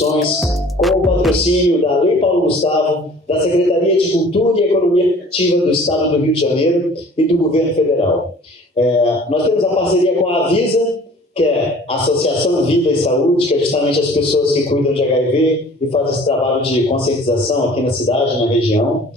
Produções, com o patrocínio da Lei Paulo Gustavo, da Secretaria de Cultura e Economia Criativa do Estado do Rio de Janeiro e do Governo Federal. Nós temos a parceria com a Avisa, que é a Associação Vida e Saúde, que é justamente as pessoas que cuidam de HIV e fazem esse trabalho de conscientização aqui na cidade, na região.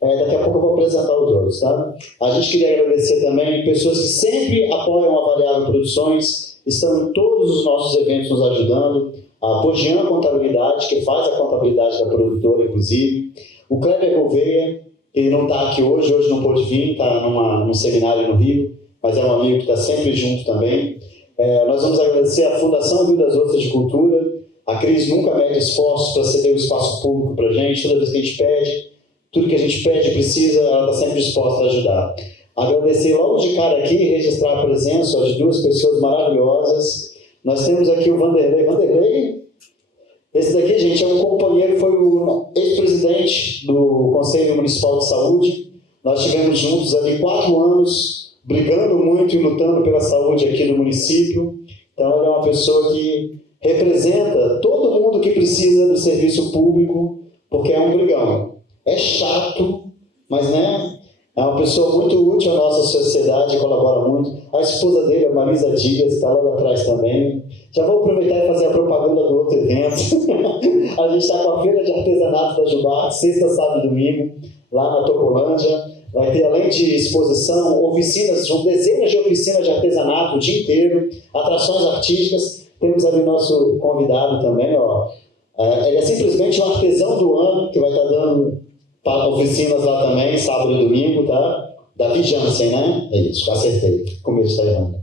Daqui a pouco eu vou apresentar os outros, tá? A gente queria agradecer também pessoas que sempre apoiam a Variável Produções, estão em todos os nossos eventos nos ajudando. A Pogian Contabilidade, que faz a contabilidade da produtora, inclusive. O Kleber Gouveia, que não está aqui hoje não pôde vir, está num seminário no Rio, mas é um amigo que está sempre junto também. Nós vamos agradecer a Fundação Rio das Ostras de Cultura. A Cris nunca mede esforços para ceder o espaço público para a gente. Toda vez que a gente pede, tudo que a gente pede e precisa, ela está sempre disposta a ajudar. Agradecer logo de cara aqui e registrar a presença de duas pessoas maravilhosas. Nós temos aqui o Vanderlei. Vanderlei, esse daqui, gente, é um companheiro, foi o ex-presidente do Conselho Municipal de Saúde. Nós estivemos juntos ali 4 anos, brigando muito e lutando pela saúde aqui do município. Então, ele é uma pessoa que representa todo mundo que precisa do serviço público, porque é um brigão. É chato, mas é uma pessoa muito útil à nossa sociedade, colabora muito. A esposa dele, a Marisa Dias, está logo atrás também. Já vou aproveitar e fazer a propaganda do outro evento. A gente está com a Feira de Artesanato da Jubarte, sexta, sábado e domingo, lá na Topolândia. Vai ter, além de exposição, oficinas, são dezenas de oficinas de artesanato o dia inteiro, atrações artísticas. Temos ali nosso convidado também, ó. Ele é simplesmente um artesão do ano, que vai estar dando oficinas lá também, sábado e domingo, tá? Davi Jansen, né? É isso, acertei, com medo de estar errando.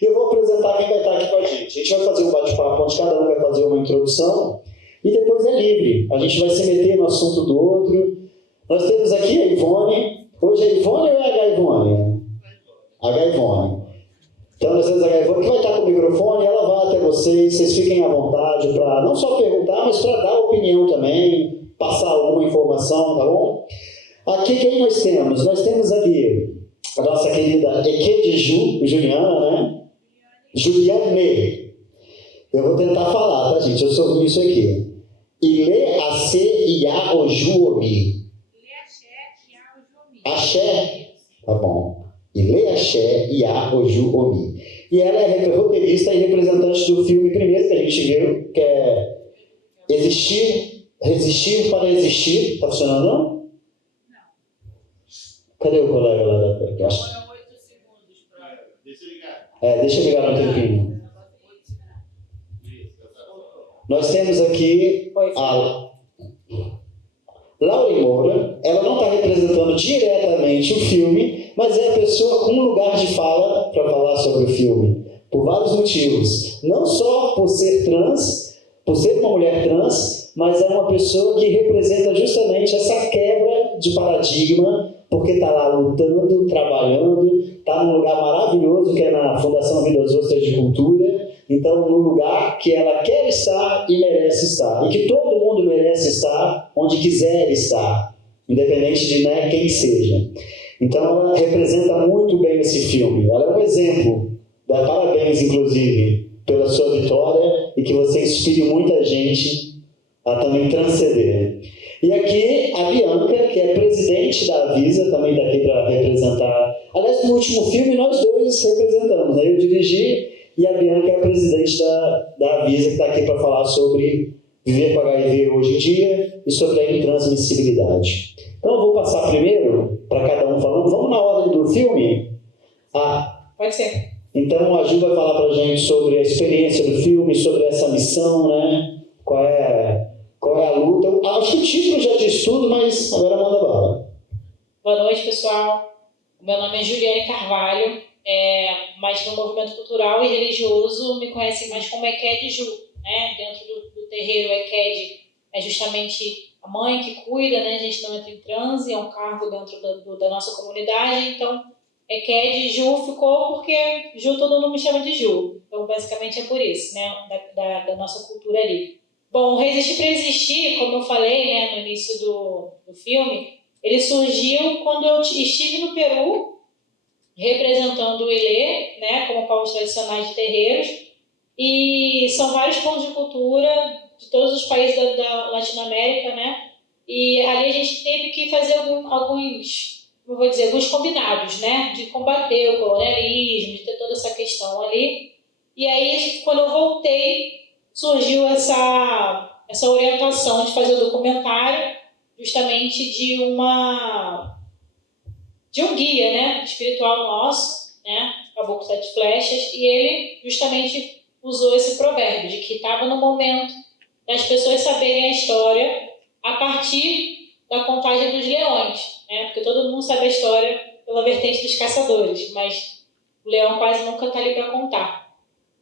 E eu vou apresentar quem vai estar aqui com a gente. A gente vai fazer um bate-papo, onde cada um vai fazer uma introdução, e depois é livre. A gente vai se meter no assunto do outro. Nós temos aqui a Ivone. Hoje é Ivone ou é a Ivone? A Ivone. Então nós temos a Ivone que vai estar com o microfone, ela vai até vocês fiquem à vontade para não só perguntar, mas para dar opinião também, passar alguma informação, tá bom? Aqui quem nós temos? Nós temos ali a nossa querida Ekedju, Juliana, né? Juliane. Eu vou tentar falar, tá, gente? Eu sou ruim isso aqui. Ile Ace Ia Ojuomi. Axé? Tá bom. Ile Axé Ia Ojuomi. E ela é roteirista e representante do filme primeiro que a gente viu, que é Resistir para Existir. Tá funcionando, não? Não. Cadê o colega lá da... Demora 8 segundos para... Deixa eu ligar. Deixa eu ligar no tempinho. Nós temos aqui a Lauren Moura. Ela não está representando diretamente o filme, mas é a pessoa com lugar de fala para falar sobre o filme. Por vários motivos. Não só por ser trans, por ser uma mulher trans, mas é uma pessoa que representa justamente essa quebra de paradigma, porque está lá lutando, trabalhando, está num lugar maravilhoso que é na Fundação Rio das Ostras de Cultura, então num lugar que ela quer estar e merece estar, e que todo mundo merece estar onde quiser estar, independente de quem seja. Então ela representa muito bem esse filme, ela é um exemplo, dá parabéns inclusive pela sua vitória e que você inspire muita gente a também transcender. E aqui a Bianca, que é presidente da Avisa, também está aqui para representar. Aliás, no último filme nós dois representamos, né? Eu dirigi e a Bianca é a presidente da Avisa, que está aqui para falar sobre viver com HIV hoje em dia e sobre a intransmissibilidade. Então eu vou passar primeiro para cada um falando. Vamos na ordem do filme? Pode ser. Então a Ju vai falar para a gente sobre a experiência do filme, sobre essa missão, né? Qual é a luta. Acho que o título já diz tudo, mas agora manda bala. Boa noite, pessoal. Meu nome é Juliane Carvalho, mas no movimento cultural e religioso me conhecem mais como Ekedju, né? Dentro do terreiro, Eked é justamente a mãe que cuida, né? A gente não entra em transe, é um cargo dentro da nossa comunidade, então Eked Ju ficou porque Ju todo mundo me chama de Ju, então basicamente é por isso, né? Da nossa cultura ali. Bom, o Resistir para Existir, como eu falei, né, no início do filme, ele surgiu quando eu estive no Peru, representando o Ilê, né, como povos tradicionais de terreiros, e são vários pontos de cultura de todos os países da Latinoamérica, né? E ali a gente teve que fazer alguns combinados, né? De combater o colonialismo, de ter toda essa questão ali. E aí, quando eu voltei, surgiu essa orientação de fazer o documentário, justamente de um guia, né? Espiritual nosso, né? Caboclo Sete Flechas, e ele justamente usou esse provérbio de que estava no momento das pessoas saberem a história a partir da contagem dos leões, né? Porque todo mundo sabe a história pela vertente dos caçadores, mas o leão quase nunca está ali para contar.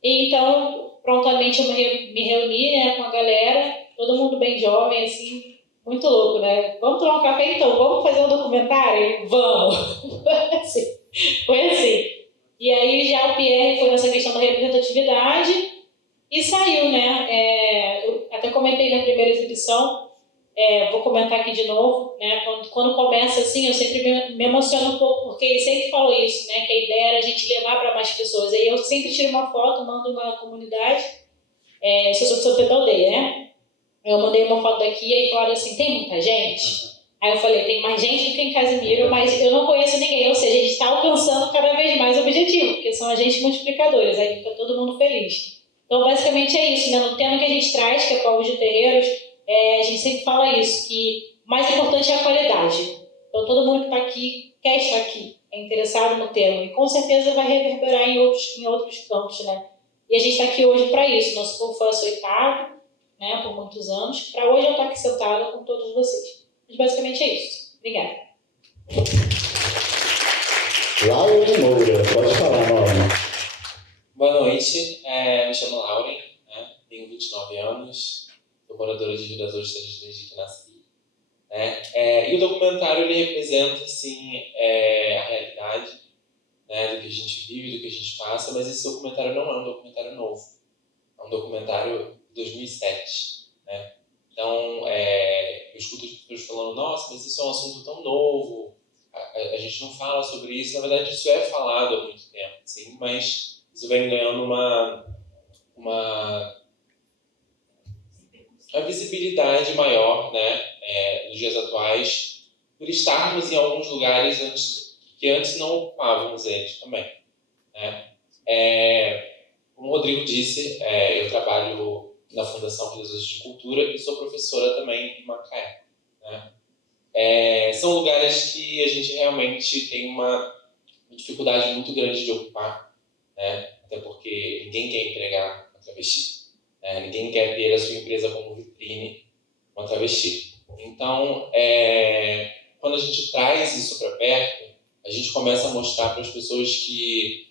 E então, prontamente eu me reuni, né, com a galera, todo mundo bem jovem, assim, muito louco, né? Vamos tomar um café então? Vamos fazer um documentário? Vamos! Foi assim. E aí já o Pierre foi nessa questão da representatividade e saiu, né? Eu até comentei na primeira exibição, vou comentar aqui de novo, né? Quando começa assim, eu sempre me emociono um pouco, porque ele sempre falou isso, né? Que a ideia era a gente levar para mais pessoas. Aí eu sempre tiro uma foto, mando na comunidade, se eu sou da aldeia, né? Eu mandei uma foto daqui e aí falaram assim, tem muita gente? Aí eu falei, tem mais gente do que em Casimiro, mas eu não conheço ninguém, ou seja, a gente está alcançando cada vez mais o objetivo, porque são agentes multiplicadores, aí fica todo mundo feliz. Então, basicamente é isso, né? No tema que a gente traz, que é Povos de Terreiros, a gente sempre fala isso, que o mais importante é a qualidade. Então, todo mundo que está aqui quer estar aqui, é interessado no tema, e com certeza vai reverberar em outros campos, né? E a gente está aqui hoje para isso. Nosso povo foi açoitado, né, por muitos anos, para hoje eu estar aqui sentada com todos vocês. Mas basicamente é isso. Obrigada. Lauren Moura, pode falar, Lauren. Boa noite, me chamo Lauren, né? Tenho 29 anos, sou moradora de Rio das Ostras desde que nasci. Né? E o documentário ele representa assim, a realidade, né, do que a gente vive, do que a gente passa, mas esse documentário não é um documentário novo, é um documentário de 2007. Né? Então, eu escuto as pessoas falando, nossa, mas isso é um assunto tão novo, a gente não fala sobre isso. Na verdade, isso é falado há muito tempo, sim, mas isso vem ganhando uma visibilidade maior, né, nos dias atuais, por estarmos em alguns lugares que antes não ocupávamos eles também. Né? Como o Rodrigo disse, eu trabalho na Fundação Rio das Ostras de Cultura e sou professora também em Macaé. Né? São lugares que a gente realmente tem uma dificuldade muito grande de ocupar, né? Até porque ninguém quer empregar uma travesti. Ninguém quer ter a sua empresa como vitrine, uma travesti. Então, quando a gente traz isso para perto, a gente começa a mostrar para as pessoas que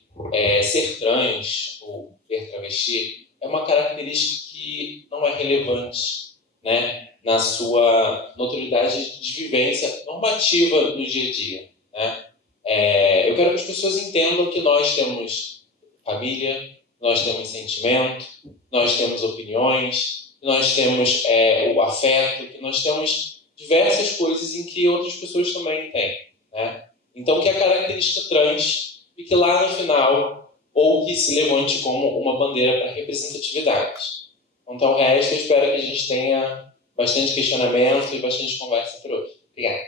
ser trans ou ter travesti é uma característica que não é relevante, né, na sua notoriedade de vivência normativa no dia a dia. Né? Eu quero que as pessoas entendam que nós temos família, nós temos sentimento, nós temos opiniões, nós temos o afeto, que nós temos diversas coisas em que outras pessoas também têm. Né? Então, que a característica trans fique lá no final, ou que se levante como uma bandeira para representatividade. Então, o resto, eu espero que a gente tenha bastante questionamento e bastante conversa por hoje. Obrigado.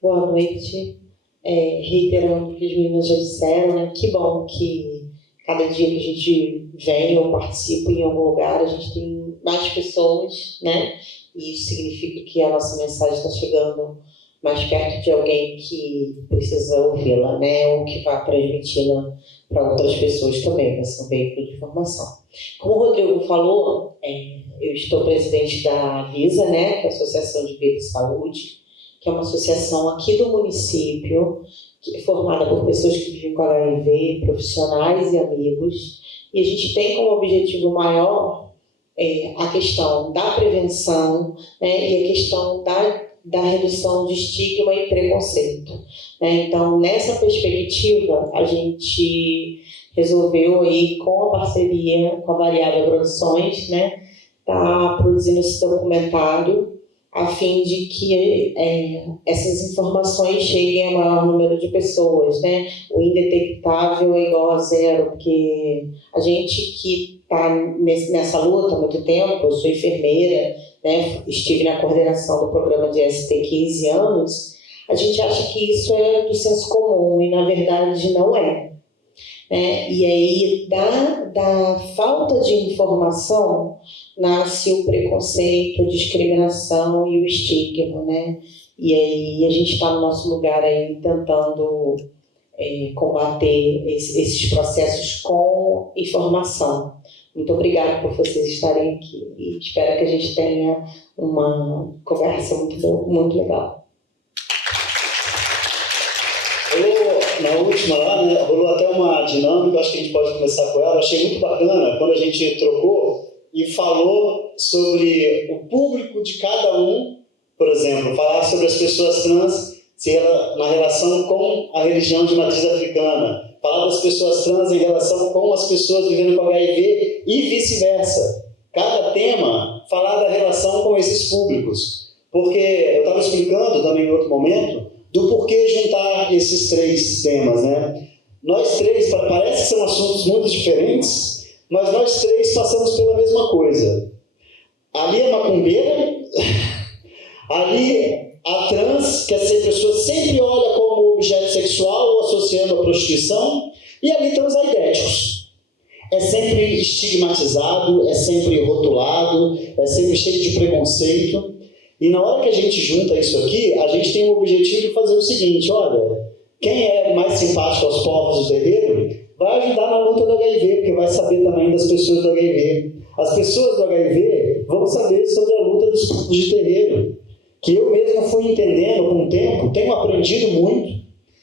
Boa noite. Reiterando o que as meninas já disseram, né? Que bom que cada dia que a gente vem ou participa em algum lugar, a gente tem mais pessoas, né? E isso significa que a nossa mensagem está chegando mais perto de alguém que precisa ouvi-la, né? Ou que vai transmiti-la para outras pessoas também, vai ser um veículo de informação. Como o Rodrigo falou, eu estou presidente da Avisa, né? Que é a Associação de Vida e Saúde, que é uma associação aqui do município, que é formada por pessoas que vivem com HIV, profissionais e amigos, e a gente tem como objetivo maior a questão da prevenção, né, e a questão da redução de estigma e preconceito. Né? Então, nessa perspectiva, a gente resolveu, aí, com a parceria com a Variável Produções, né, tá produzindo esse documentário a fim de que essas informações cheguem a maior número de pessoas, né? O indetectável é igual a zero, porque a gente que está nessa luta há muito tempo, eu sou enfermeira, né? Estive na coordenação do programa de ST 15 anos, a gente acha que isso é do senso comum, e na verdade não é. E aí, da falta de informação, nasce o preconceito, a discriminação e o estigma, né? E aí a gente está no nosso lugar aí tentando combater esses processos com informação. Muito obrigada por vocês estarem aqui e espero que a gente tenha uma conversa muito legal. Na última lá, né, rolou até uma dinâmica, acho que a gente pode começar com ela. Eu achei muito bacana quando a gente trocou e falou sobre o público de cada um, por exemplo, falar sobre as pessoas trans na relação com a religião de matriz africana, falar das pessoas trans em relação com as pessoas vivendo com HIV e vice-versa. Cada tema falar da relação com esses públicos. Porque eu estava explicando também em outro momento do porquê juntar esses três temas, né? Nós três, parece que são assuntos muito diferentes, mas nós três passamos pela mesma coisa. Ali é macumbeira, ali a trans, que essa pessoa sempre olha como objeto sexual ou associando a prostituição, e ali estão os aidéticos. É sempre estigmatizado, é sempre rotulado, é sempre cheio de preconceito. E na hora que a gente junta isso aqui, a gente tem o objetivo de fazer o seguinte: olha, quem é mais simpático aos povos do terreiro vai ajudar na luta do HIV, porque vai saber também das pessoas do HIV. As pessoas do HIV vão saber sobre a luta dos povos de terreiro, que eu mesmo fui entendendo com o tempo, tenho aprendido muito.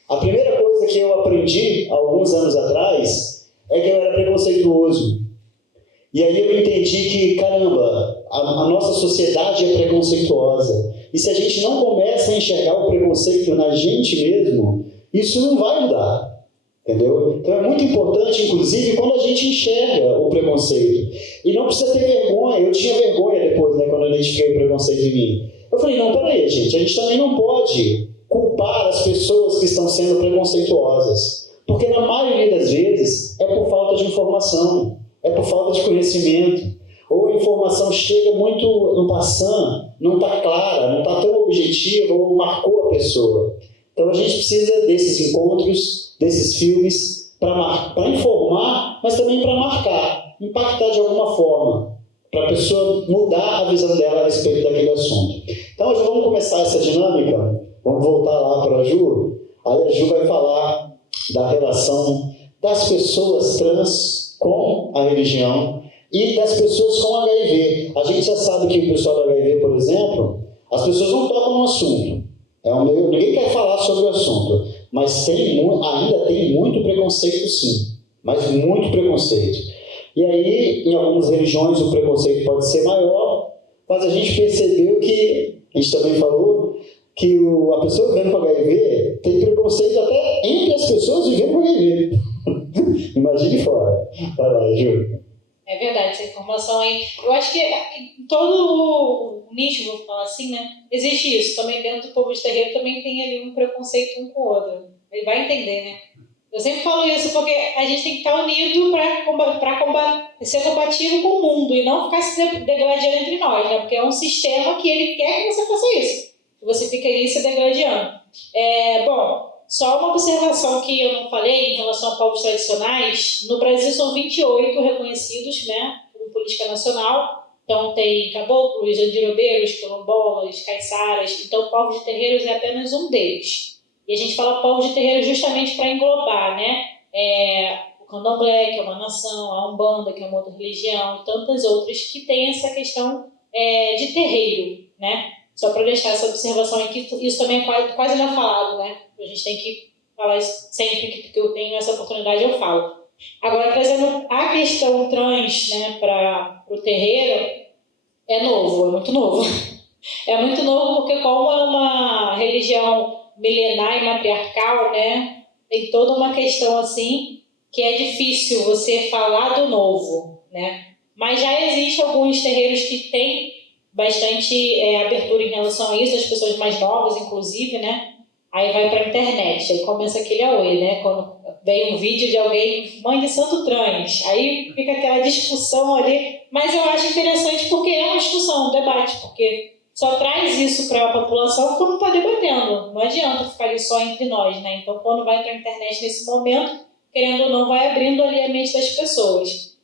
A primeira coisa que eu aprendi, alguns anos atrás, é que eu era preconceituoso. E aí eu entendi que, caramba, a nossa sociedade é preconceituosa. E se a gente não começa a enxergar o preconceito na gente mesmo, isso não vai mudar. Entendeu? Então é muito importante, inclusive, quando a gente enxerga o preconceito. E não precisa ter vergonha. Eu tinha vergonha depois, né, quando eu identifiquei o preconceito em mim. Eu falei, não, peraí, gente, a gente também não pode culpar as pessoas que estão sendo preconceituosas. Porque na maioria das vezes é por falta de informação. É por falta de conhecimento. Ou a informação chega muito no passando, não está clara, não está tão objetiva, ou marcou a pessoa. Então a gente precisa desses encontros, desses filmes, para informar, mas também para marcar, impactar de alguma forma, para a pessoa mudar a visão dela a respeito daquele assunto. Então já vamos começar essa dinâmica, vamos voltar lá para a Ju, aí a Ju vai falar da relação das pessoas trans com a religião e das pessoas com HIV. A gente já sabe que o pessoal do HIV, por exemplo, as pessoas não tocam no assunto. Ninguém quer falar sobre o assunto, mas ainda tem muito preconceito, sim. Mas muito preconceito. E aí, em algumas religiões, o preconceito pode ser maior, mas a gente percebeu que, a gente também falou, que a pessoa vivendo com HIV tem preconceito até entre as pessoas vivendo com HIV. Imagine fora. Vai lá, Ju. É verdade, essa informação aí. Eu acho que em todo o nicho, vou falar assim, né? Existe isso. Também dentro do povo de terreiro também tem ali um preconceito um com o outro. Ele vai entender, né? Eu sempre falo isso porque a gente tem que estar unido para ser compatível com o mundo e não ficar se degladiando entre nós, né? Porque é um sistema que ele quer que você faça isso. Que você fique ali se degladiando. Bom, só uma observação que eu não falei em relação a povos tradicionais. No Brasil são 28 reconhecidos, né, por política nacional. Então tem caboclos, andirobeiros, quilombolas, caiçaras. Então povos de terreiros é apenas um deles. E a gente fala povos de terreiros justamente para englobar, né? O candomblé, que é uma nação, a umbanda, que é uma outra religião, e tantas outras que têm essa questão de terreiro, né? Só para deixar essa observação aqui, isso também é quase não falado, né? A gente tem que falar sempre que eu tenho essa oportunidade, eu falo. Agora, trazendo a questão trans, né, para o terreiro, é novo, é muito novo. É muito novo porque como é uma religião milenar e matriarcal, né, tem toda uma questão assim que é difícil você falar do novo, né? Mas já existem alguns terreiros que têm bastante abertura em relação a isso, as pessoas mais novas, inclusive, né? Aí vai para a internet, aí começa aquele auê, né? Quando vem um vídeo de alguém, mãe de santo trans, aí fica aquela discussão ali, mas eu acho interessante porque é uma discussão, um debate, porque só traz isso para a população quando está debatendo, não adianta ficar ali só entre nós, né? Então, quando vai para a internet nesse momento, querendo ou não, vai abrindo ali a mente das pessoas.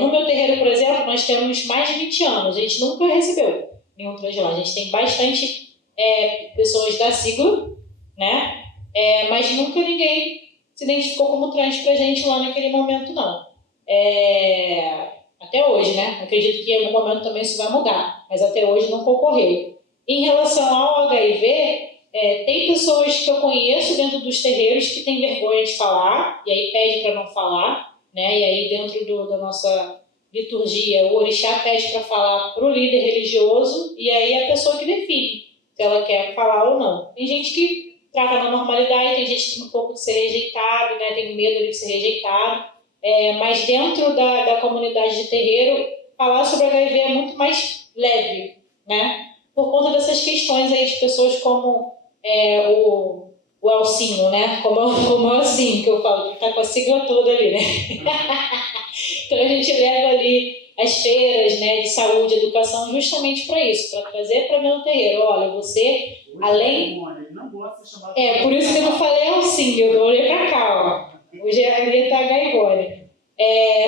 No meu terreiro, por exemplo, nós temos mais de 20 anos, a gente nunca recebeu nenhum trans lá, a gente tem bastante pessoas da sigla, né? Mas nunca ninguém se identificou como trans pra gente lá naquele momento, não. Até hoje, né? Acredito que em algum momento também isso vai mudar, mas até hoje não ocorreu. Em relação ao HIV, tem pessoas que eu conheço dentro dos terreiros que têm vergonha de falar, e aí pede para não falar, né? E aí dentro da nossa liturgia, o orixá pede para falar para o líder religioso, e aí a pessoa que define se ela quer falar ou não. Tem gente que trata na normalidade, tem gente que tem um pouco de ser rejeitado, né? Tem medo de ser rejeitado, mas dentro da comunidade de terreiro, falar sobre HIV é muito mais leve, né? Por conta dessas questões aí de pessoas como o Elcinho, né? Como o Elcinho, que eu falo, que está com a sigla toda ali, né? Então a gente leva ali as feiras, né, de saúde e educação justamente para isso, para trazer para dentro do terreiro. Olha, você, além... por isso que eu não falei Elcinho, eu olhei para cá, ó. Hoje ele está Gaivone.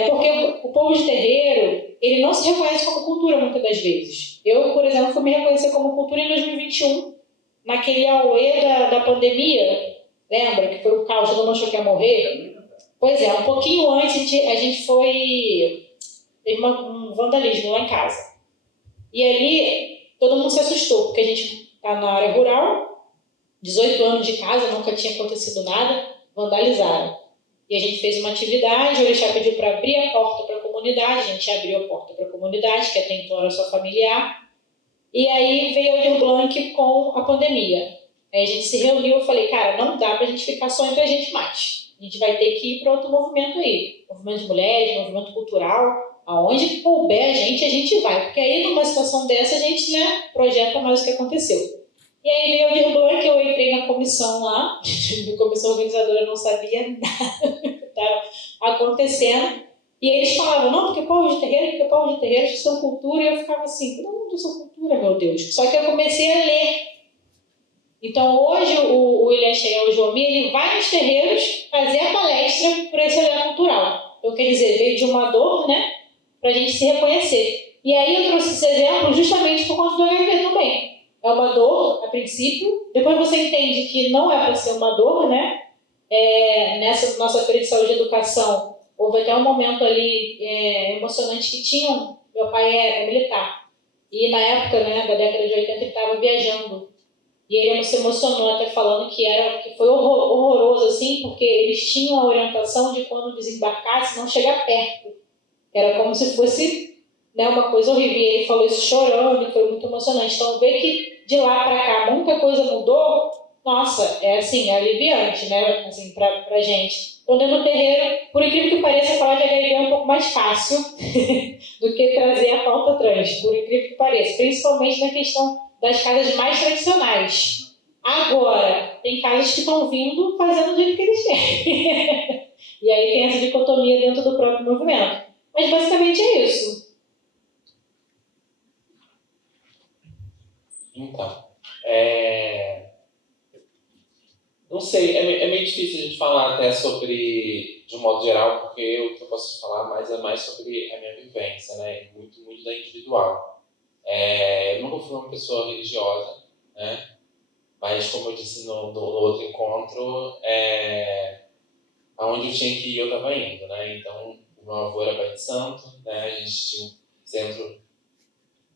Porque o povo de terreiro, ele não se reconhece como cultura muitas das vezes. Eu, por exemplo, fui me reconhecer como cultura em 2021, naquele auê da pandemia, lembra? Que foi o caos, todo mundo achou que ia morrer. Pois um pouquinho antes a gente teve um vandalismo lá em casa. E ali todo mundo se assustou, porque a gente está na área rural, 18 anos de casa, nunca tinha acontecido nada, vandalizaram. E a gente fez uma atividade, o orixá pediu para abrir a porta para a comunidade, a gente abriu a porta para a comunidade, que até então era só familiar. E aí veio o Aldir Blanc com a pandemia. Aí a gente se reuniu, eu falei, cara, não dá para a gente ficar só entre a gente mais. A gente vai ter que ir para outro movimento aí. Movimento de mulheres, movimento cultural, aonde couber a gente vai. Porque aí numa situação dessa a gente, né, projeta mais o que aconteceu. E aí veio o Aldir Blanc, eu entrei na comissão lá, a comissão organizadora não sabia nada do que estava acontecendo. E eles falavam, não, porque povos de terreiro, isso são cultura. E eu ficava assim, não, isso são cultura, meu Deus. Só que eu comecei a ler. Então, hoje, o William Cheguel Jomi, ele vai nos terreiros fazer a palestra por esse olhar cultural. Então, quer dizer, veio de uma dor, né, para a gente se reconhecer. E aí eu trouxe esse exemplo justamente por conta do HIV também. É uma dor, a princípio. Depois você entende que não é para ser uma dor, né? Nessa nossa feira de saúde e educação, houve até um momento ali emocionante que meu pai é militar, e na época, né, da década de 80, ele estava viajando, e ele se emocionou até falando que foi horroroso, assim, porque eles tinham a orientação de quando desembarcasse não chegar perto, era como se fosse, né, uma coisa horrível, e ele falou isso chorando, foi muito emocionante. Então ver que de lá para cá muita coisa mudou, nossa, assim, é aliviante, né, assim, pra gente. Então, dentro do terreiro, por incrível que pareça, falar de HIV é um pouco mais fácil do que trazer a pauta trans, por incrível que pareça, principalmente na questão das casas mais tradicionais. Agora, tem casas que estão vindo fazendo do jeito que eles querem. E aí tem essa dicotomia dentro do próprio movimento. Mas basicamente é isso. Então, não sei, é meio difícil a gente falar até sobre, de um modo geral, porque o que eu posso falar é mais sobre a minha vivência, né? Muito, muito da individual. Eu nunca fui uma pessoa religiosa, né? Mas, como eu disse no outro encontro, aonde eu tinha que ir, eu estava indo, né? Então, o meu avô era pai de santo, né? A gente tinha um centro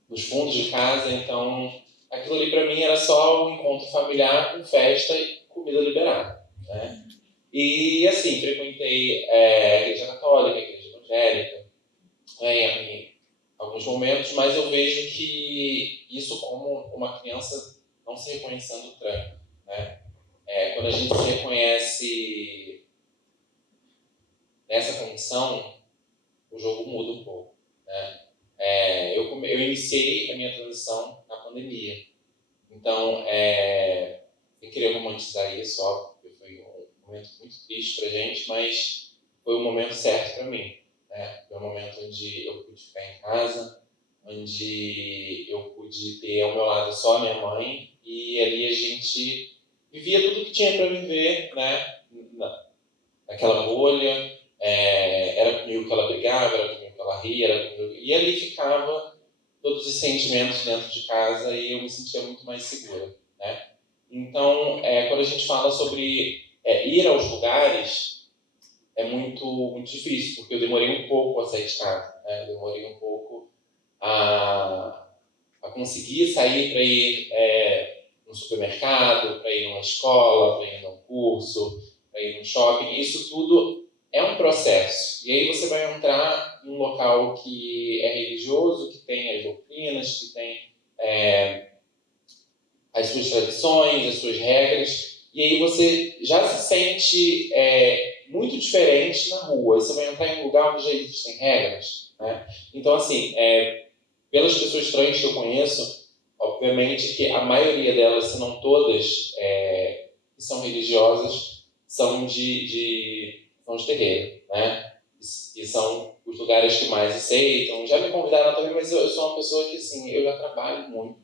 nos fundos de casa, então aquilo ali para mim era só um encontro familiar com festa e comida liberada, né? E assim, frequentei a igreja católica, a igreja evangélica, em alguns momentos, mas eu vejo que isso como uma criança não se reconhecendo trans, né? Quando a gente se reconhece nessa condição, o jogo muda um pouco, né? Eu eu iniciei a minha transição na pandemia. Então, sem querer romantizar isso, óbvio, porque foi um momento muito triste pra gente, mas foi o momento certo para mim, né? Foi um momento onde eu pude ficar em casa, onde eu pude ter ao meu lado só a minha mãe, e ali a gente vivia tudo que tinha para viver, né? Naquela bolha, era comigo que ela brigava, era comigo que ela ria, e ali ficava todos os sentimentos dentro de casa e eu me sentia muito mais segura, né? Então, quando a gente fala sobre ir aos lugares, é muito, muito difícil, porque eu demorei um pouco a sair de casa, né? Eu demorei um pouco a conseguir sair para ir no supermercado, para ir numa escola, para ir num curso, para ir num shopping. Isso tudo é um processo. E aí você vai entrar em um local que é religioso, que tem as doutrinas, que tem as suas tradições, as suas regras, e aí você já se sente muito diferente na rua. Você vai entrar em um lugar onde já existem regras, né? Então, assim, pelas pessoas trans que eu conheço, obviamente que a maioria delas, se não todas, que são religiosas, são de terreiro, né? E são os lugares que mais aceitam. Já me convidaram também, mas eu sou uma pessoa que, assim, eu já trabalho muito.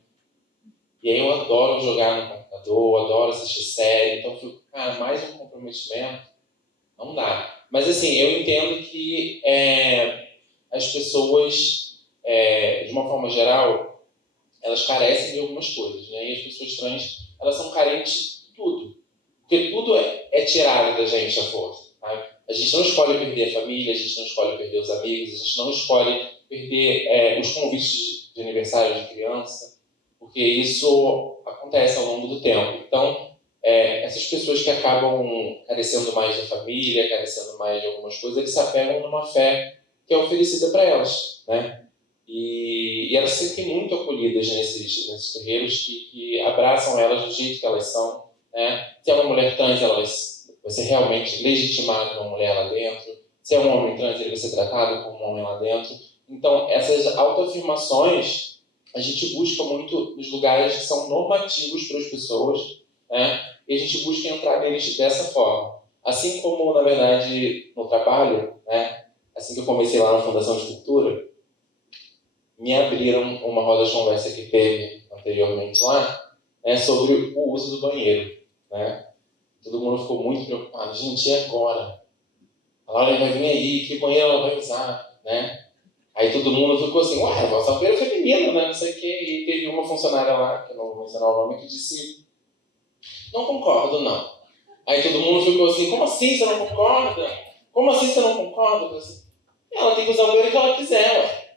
E aí eu adoro jogar no computador, adoro assistir série, então eu fico, cara, mais um comprometimento, não dá. Mas, assim, eu entendo que as pessoas, de uma forma geral, elas carecem de algumas coisas, né? E as pessoas trans, elas são carentes de tudo. Porque tudo é tirado da gente à força, tá? A gente não escolhe perder a família, a gente não escolhe perder os amigos, a gente não escolhe perder os convites de aniversário de criança, porque isso acontece ao longo do tempo. Então, essas pessoas que acabam carecendo mais da família, carecendo mais de algumas coisas, eles se apegam numa fé que é oferecida para elas, né? E elas se sentem muito acolhidas nesses terreiros que abraçam elas do jeito que elas são, né? Se é uma mulher trans, ela vai ser realmente legitimada uma mulher lá dentro. Se é um homem trans, ele vai ser tratado como um homem lá dentro. Então, essas autoafirmações a gente busca muito nos lugares que são normativos para as pessoas, né? E a gente busca entrar neles dessa forma. Assim como, na verdade, no trabalho, né? Assim que eu comecei lá na Fundação de Cultura, me abriram uma roda de conversa que teve anteriormente lá, né, sobre o uso do banheiro, né? Todo mundo ficou muito preocupado. Gente, e agora? A Laura vai vir aí, que banheiro ela vai usar, né? Aí todo mundo ficou assim, ué, vai usar o banheiro feminino, né? Não sei o quê. E teve uma funcionária lá, que eu não vou mencionar o nome, que disse, não concordo, não. Aí todo mundo ficou assim, como assim você não concorda? Como assim você não concorda? Ela tem que usar o banheiro que ela quiser, ué.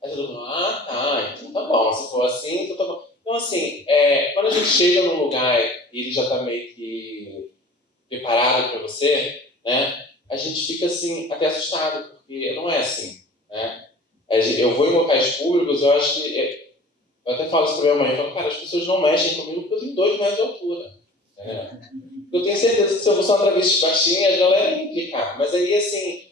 Aí todo mundo, tá, então tá bom, se for assim, então tá bom. Então, assim, quando a gente chega num lugar e ele já tá meio que preparado para você, né, a gente fica, assim, até assustado, porque não é assim, né. Eu vou em locais públicos, eu acho que... eu até falo isso pra minha mãe, eu falo, cara, as pessoas não mexem comigo porque eu tenho 2 metros de altura, né. Eu tenho certeza que se eu fosse uma travesti baixinha, a galera ia implicar. Mas aí, assim,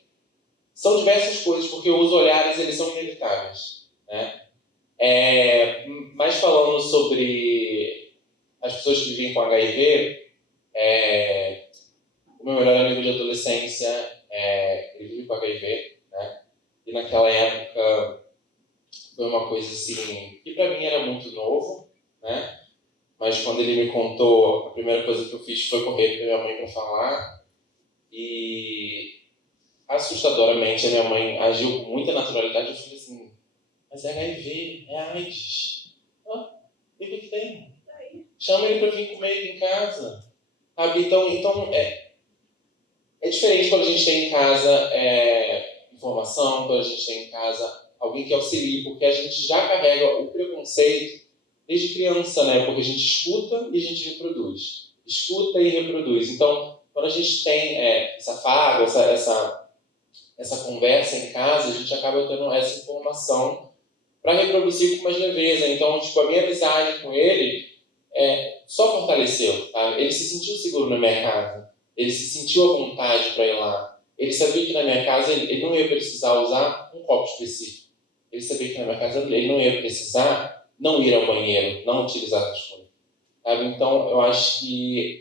são diversas coisas, porque os olhares, eles são inevitáveis, né? Mas falando sobre as pessoas que vivem com HIV, o meu melhor amigo de adolescência, ele vive com HIV, né? E naquela época foi uma coisa assim, que pra mim era muito novo, né? Mas quando ele me contou, a primeira coisa que eu fiz foi correr pra minha mãe para falar, e assustadoramente a minha mãe agiu com muita naturalidade. Eu falei assim, mas é HIV, é AIDS. E o que tem? Chama ele para vir comer aqui em casa. Sabe? Então é diferente quando a gente tem em casa informação, quando a gente tem em casa alguém que auxilie, porque a gente já carrega o preconceito desde criança, né? Porque a gente escuta e a gente reproduz. Escuta e reproduz. Então, quando a gente tem essa farra, essa conversa em casa, a gente acaba tendo essa informação para reproduzir com mais leveza. Então, tipo, a minha amizade com ele só fortaleceu, tá? Ele se sentiu seguro na minha casa, ele se sentiu à vontade para ir lá, ele sabia que na minha casa ele não ia precisar usar um copo específico, perceber que na minha casa ele não ia precisar não ir ao banheiro, não utilizar as coisas. Sabe? Então, eu acho que,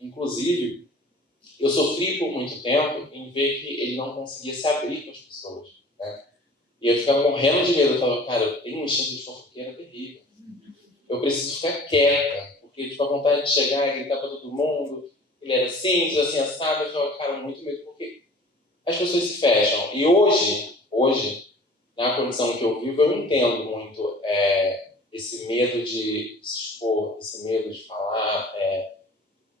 inclusive, eu sofri por muito tempo em ver que ele não conseguia se abrir com as pessoas, né? E eu ficava morrendo de medo. Eu falava, cara, eu tenho um instinto de fofoqueira terrível. Eu preciso ficar quieta, porque tipo, a vontade de chegar e gritar para todo mundo. Ele era assim assado. Eu falava, cara, muito medo, porque as pessoas se fecham. E hoje, na condição que eu vivo, eu entendo muito esse medo de se expor, esse medo de falar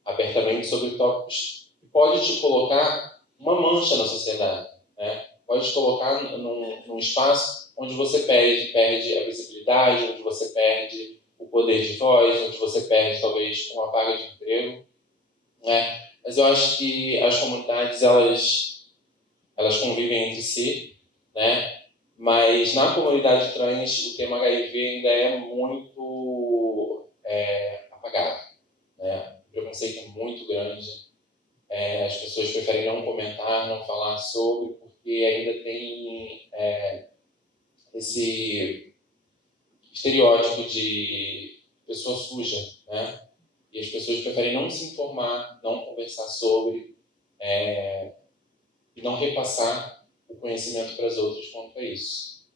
abertamente sobre tópicos que pode te colocar uma mancha na sociedade, né? Pode te colocar num espaço onde você perde a visibilidade, onde você perde o poder de voz, onde você perde talvez uma vaga de emprego, né? Mas eu acho que as comunidades elas convivem entre si, né? Mas na comunidade trans o tema HIV ainda é muito apagado, né? O preconceito é muito grande. As pessoas preferem não comentar, não falar sobre, porque ainda tem esse estereótipo de pessoa suja, né? E as pessoas preferem não se informar, não conversar sobre e não repassar o conhecimento para as outras quanto a isso.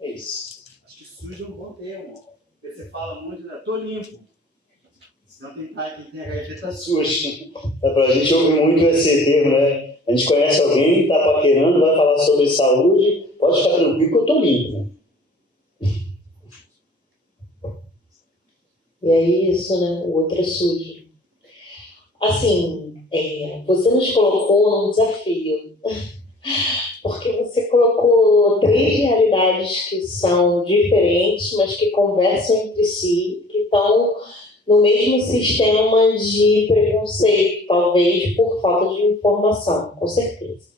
É isso. Acho que suja é um bom termo, porque você fala muito, né? Tô limpo. Senão quem tem HIV tá sujo. A gente ouve muito esse termo, né? A gente conhece alguém que está paquerando, vai falar sobre saúde, pode ficar tranquilo que eu estou limpo. E aí isso, né? O outro é sujo. Assim, você nos colocou num desafio. Porque você colocou 3 realidades que são diferentes, mas que conversam entre si, que estão no mesmo sistema de preconceito, talvez por falta de informação, com certeza,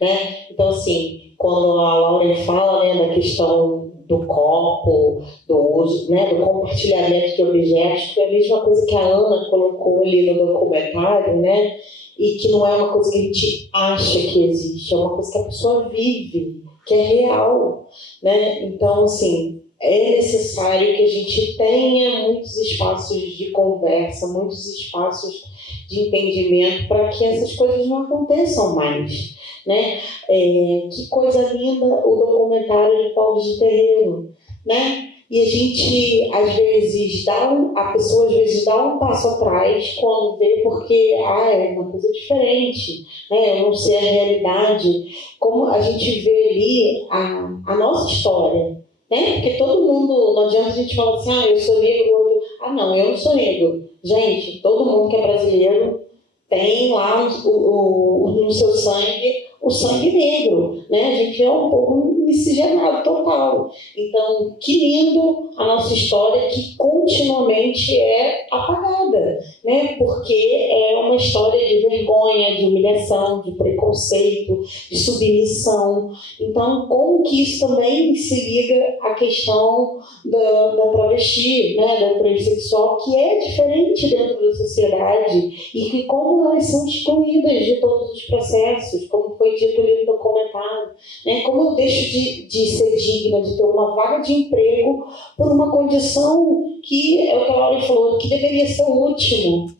né? Então, assim, quando a Lauren fala, né, da questão do copo, do uso, né, do compartilhamento de objetos, que é a mesma coisa que a Ana colocou ali no documentário, né? E que não é uma coisa que a gente acha que existe, é uma coisa que a pessoa vive, que é real, né? Então, assim, é necessário que a gente tenha muitos espaços de conversa, muitos espaços de entendimento para que essas coisas não aconteçam mais, né? Que coisa linda o documentário de Paulo de Terreiro, né? E a gente, às vezes, a pessoa às vezes dá um passo atrás quando vê, porque é uma coisa diferente, né? Eu não sei a realidade, como a gente vê ali a nossa história, né? Porque todo mundo, não adianta a gente falar assim, eu sou negro, o outro, não, eu não sou negro. Gente, todo mundo que é brasileiro tem lá no seu sangue o sangue negro, né? A gente é um pouco miscigenado total. Então, que lindo a nossa história que continuamente é apagada, né? Porque é uma história de vergonha, de humilhação, de preconceito, de submissão. Então, como que isso também se liga à questão da travesti, né? Da transexual, que é diferente dentro da sociedade e que como elas são excluídas de todos os processos, como foi dito ali no documentário, né? Como eu deixo de ser digna, de ter uma vaga de emprego por uma condição que, é o que a Laura falou, que deveria ser o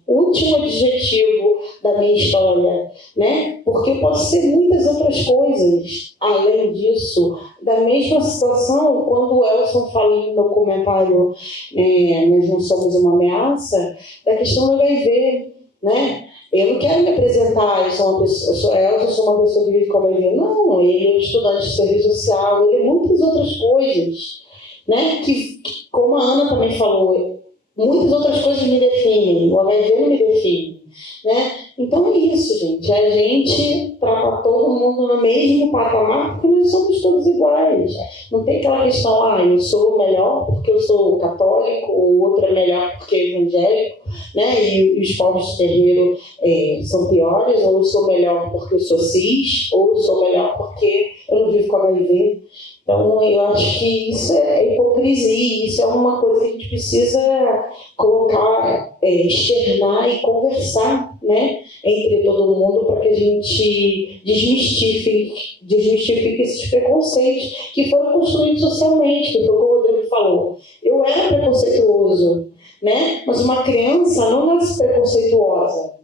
último adjetivo da minha história, né? Porque eu posso ser muitas outras coisas além disso. Da mesma situação, quando o Elson fala no documentário Nós Não Somos Uma Ameaça, da questão do HIV, né? Eu não quero me apresentar, eu sou uma pessoa que vive com HIV. Não, ele é um estudante de serviço social, ele é muitas outras coisas, né? Que, como a Ana também falou, muitas outras coisas me definem, o HIV não me define, né? Então é isso, gente, a gente trata todo mundo no mesmo patamar porque nós somos todos iguais. Não tem aquela questão, eu sou melhor porque eu sou católico, o outro é melhor porque é evangélico, né? E os povos de terreiro são piores, ou eu sou melhor porque eu sou cis, ou eu sou melhor porque eu não vivo com HIV. Então, eu acho que isso é hipocrisia, isso é uma coisa que a gente precisa colocar, externar e conversar, né, entre todo mundo para que a gente desmistifique esses preconceitos que foram construídos socialmente, que foi o que o Rodrigo falou. Eu era preconceituoso, né, mas uma criança não nasce preconceituosa,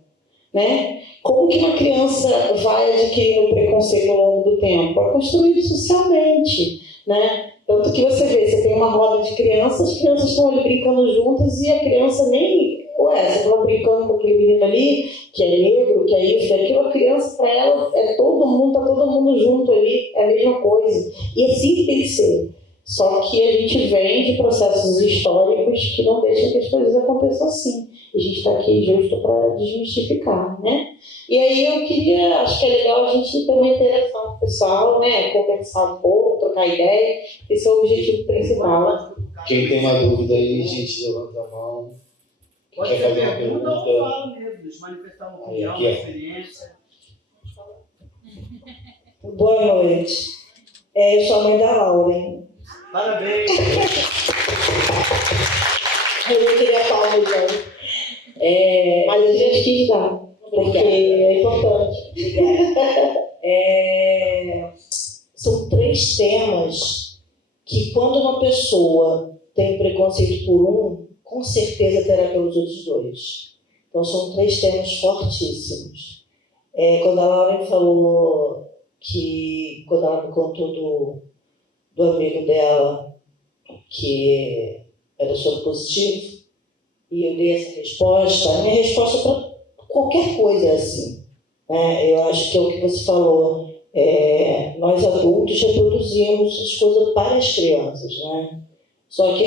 né? Como que uma criança vai adquirindo preconceito ao longo do tempo? É construído socialmente, né? Tanto que você vê, você tem uma roda de crianças, as crianças estão ali brincando juntas e a criança nem... Ué, você estava brincando com aquele menino ali, que é negro, que é isso, que é aquilo, a criança, para ela, é todo mundo, tá todo mundo junto ali, é a mesma coisa. E assim que tem que ser. Só que a gente vem de processos históricos que não deixam que as coisas aconteçam assim. A gente está aqui justo para desmistificar, né? E aí eu queria, acho que é legal a gente ter uma interação com o pessoal, né? Conversar um pouco, trocar ideia. Esse é o objetivo principal. Quem tem uma dúvida aí, gente, levanta a mão. Quem Pode quer ser fazer uma pergunta ou pergunta? fala mesmo, deixa eu manifestar uma Aí, opinião, aqui, uma ó. experiência. Boa noite. Eu sou a mãe da Laura, hein? Parabéns! Eu não queria falar melhor. Mas a gente quis dar, porque é importante. São 3 temas que, quando uma pessoa tem preconceito por um, com certeza terá pelos outros 2. Então, são 3 temas fortíssimos. Quando a Laura falou que, quando ela me contou do amigo dela, que era soro positivo, e eu dei essa resposta, a minha resposta para qualquer coisa é assim, né? Eu acho que é o que você falou, nós adultos reproduzimos as coisas para as crianças, né? Só que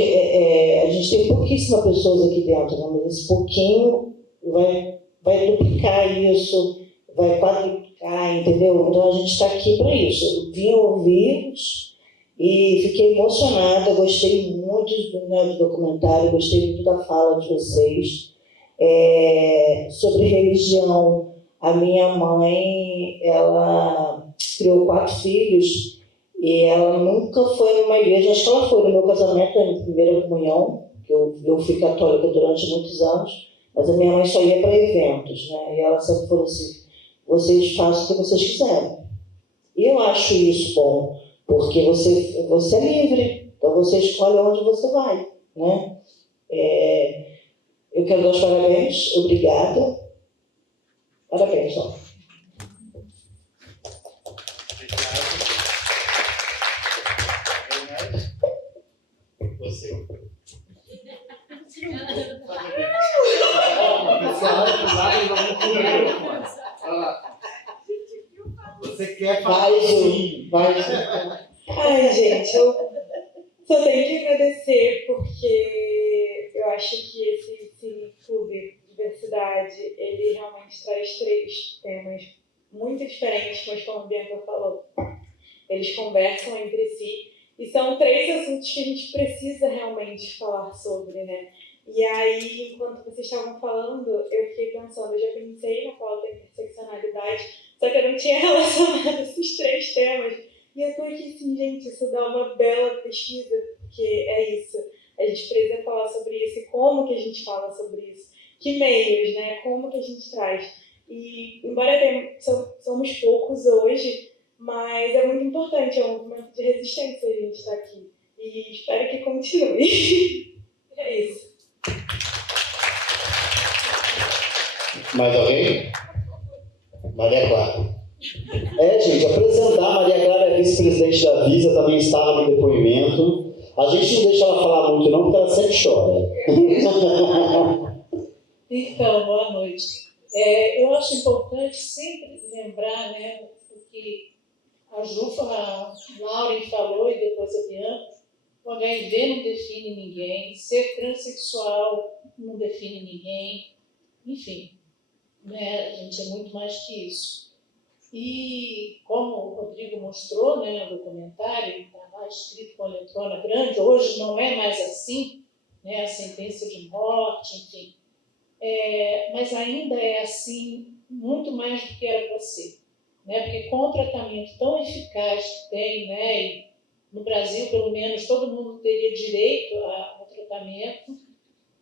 a gente tem pouquíssimas pessoas aqui dentro, né? Mas esse pouquinho vai duplicar isso, vai quadruplicar, entendeu? Então a gente está aqui para isso. Eu vim ouvir-vos e fiquei emocionada, gostei muito do documentário, gostei muito da fala de vocês. Sobre religião, a minha mãe, ela criou 4 filhos e ela nunca foi numa igreja. Acho que ela foi no meu casamento, na primeira comunhão, que eu fui católica durante muitos anos, mas a minha mãe só ia para eventos, né? E ela sempre falou assim, vocês façam o que vocês quiserem. E eu acho isso bom, porque você é livre, então você escolhe onde você vai, né? Eu quero dar os parabéns, obrigada. Parabéns, ó. Você. Pessoal, vamos com o microfone. Olha lá. Você quer falar? Vai, Ai, gente, eu só tenho que agradecer, porque eu acho que esse Cineclube Diversidade, ele realmente traz 3 temas muito diferentes, mas como a Bianca falou, eles conversam entre si e são 3 assuntos que a gente precisa realmente falar sobre, né? E aí, enquanto vocês estavam falando, eu fiquei pensando, eu já pensei na pauta interseccionalidade, só que eu não tinha relacionado esses 3 temas. E eu tô aqui assim, gente, isso dá uma bela pesquisa, porque é isso. A gente precisa falar sobre isso e como que a gente fala sobre isso. Que meios, né? Como que a gente traz. E, embora somos poucos hoje, mas é muito importante, é um movimento de resistência a gente estar aqui. E espero que continue. É isso. Mais alguém? Maria Clara. Gente, apresentar a Maria Clara é vice-presidente da Visa, também estava no depoimento. A gente não deixa ela falar muito não, porque ela sempre chora. Então, boa noite. Eu acho importante sempre lembrar, né, o que a Lauren falou e depois a Bianca, o HIV não define ninguém, ser transexual não define ninguém, enfim, né, a gente é muito mais que isso. E como o Rodrigo mostrou, né, no documentário, está lá escrito com letrona grande, hoje não é mais assim, né, a sentença de morte, enfim. Mas ainda é assim, muito mais do que era para ser. Né, porque com o tratamento tão eficaz que tem, né, e no Brasil, pelo menos, todo mundo teria direito ao tratamento,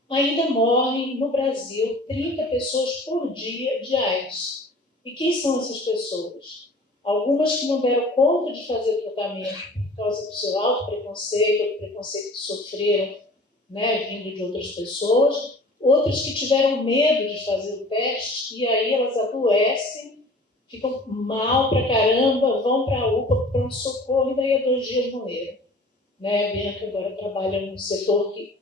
ainda morrem no Brasil 30 pessoas por dia de AIDS. E quem são essas pessoas? Algumas que não deram conta de fazer tratamento por causa do seu alto preconceito, ou do preconceito que sofreram, né, vindo de outras pessoas, outras que tiveram medo de fazer o teste e aí elas adoecem, ficam mal pra caramba, vão para a UPA, pronto-socorro, e daí a 2 dias morreram. Né? A Bianca agora trabalha num setor que,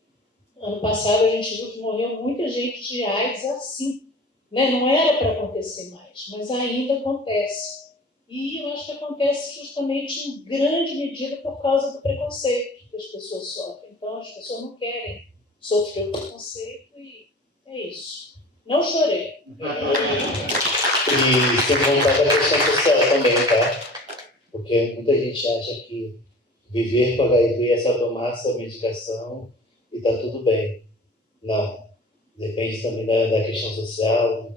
ano passado, a gente viu que morreu muita gente de AIDS assim. Né? Não era para acontecer mais, mas ainda acontece. E eu acho que acontece justamente em grande medida por causa do preconceito que as pessoas sofrem. Então, as pessoas não querem sofrer o preconceito e é isso. Não chorei. E sem contar da questão social também, tá? Porque muita gente acha que viver com HIV é só tomar sua medicação e tá tudo bem. Não. Depende também da questão social,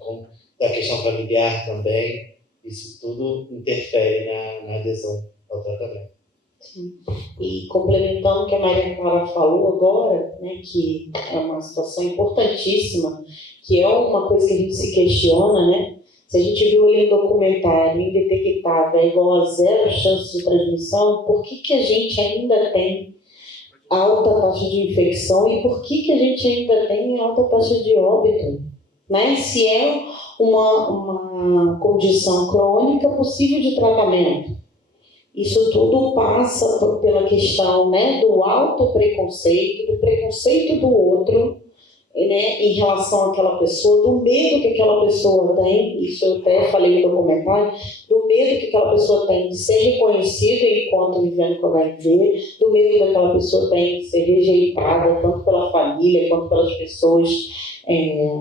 da questão familiar também. Isso tudo interfere na adesão ao tratamento. Sim. E complementando o que a Maria Clara falou agora, né, que é uma situação importantíssima, que é uma coisa que a gente se questiona, né? Se a gente viu ali no documentário indetectável é igual a 0 chance de transmissão, por que a gente ainda tem alta taxa de infecção e por que a gente ainda tem alta taxa de óbito? Né? Se é uma condição crônica possível de tratamento. Isso tudo passa pela questão, né, do alto preconceito, do preconceito do outro, né, em relação àquela pessoa, do medo que aquela pessoa tem, isso eu até falei no documentário, do medo que aquela pessoa tem de ser reconhecida enquanto vivendo com HIV, do medo que aquela pessoa tem de ser rejeitada, tanto pela família quanto pelas pessoas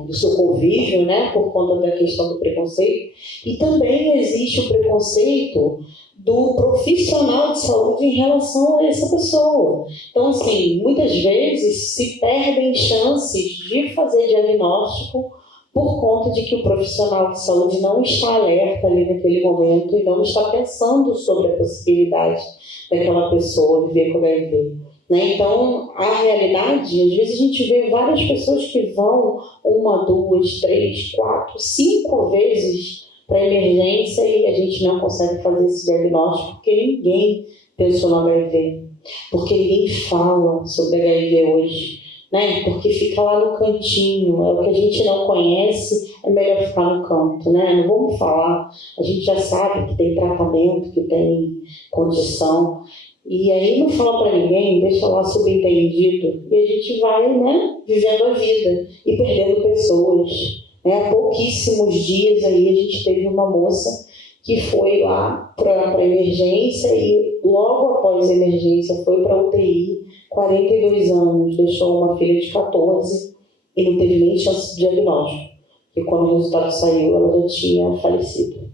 do seu convívio, né, por conta da questão do preconceito. E também existe o preconceito do profissional de saúde em relação a essa pessoa. Então, assim, muitas vezes se perdem chances de fazer diagnóstico por conta de que o profissional de saúde não está alerta ali naquele momento e não está pensando sobre a possibilidade daquela pessoa viver com HIV. Né? Então, a realidade, às vezes a gente vê várias pessoas que vão 1, 2, 3, 4, 5 vezes para a emergência e a gente não consegue fazer esse diagnóstico porque ninguém pensou no HIV, porque ninguém fala sobre HIV hoje, né? Porque fica lá no cantinho, é o que a gente não conhece, é melhor ficar no canto, né? Não vamos falar, a gente já sabe que tem tratamento, que tem condição, e aí não fala para ninguém, deixa lá subentendido, e a gente vai, né, vivendo a vida e perdendo pessoas. Há pouquíssimos dias aí a gente teve uma moça que foi lá para a emergência e logo após a emergência foi para a UTI, 42 anos, deixou uma filha de 14 e não teve nem chance de diagnóstico, porque quando o resultado saiu ela já tinha falecido.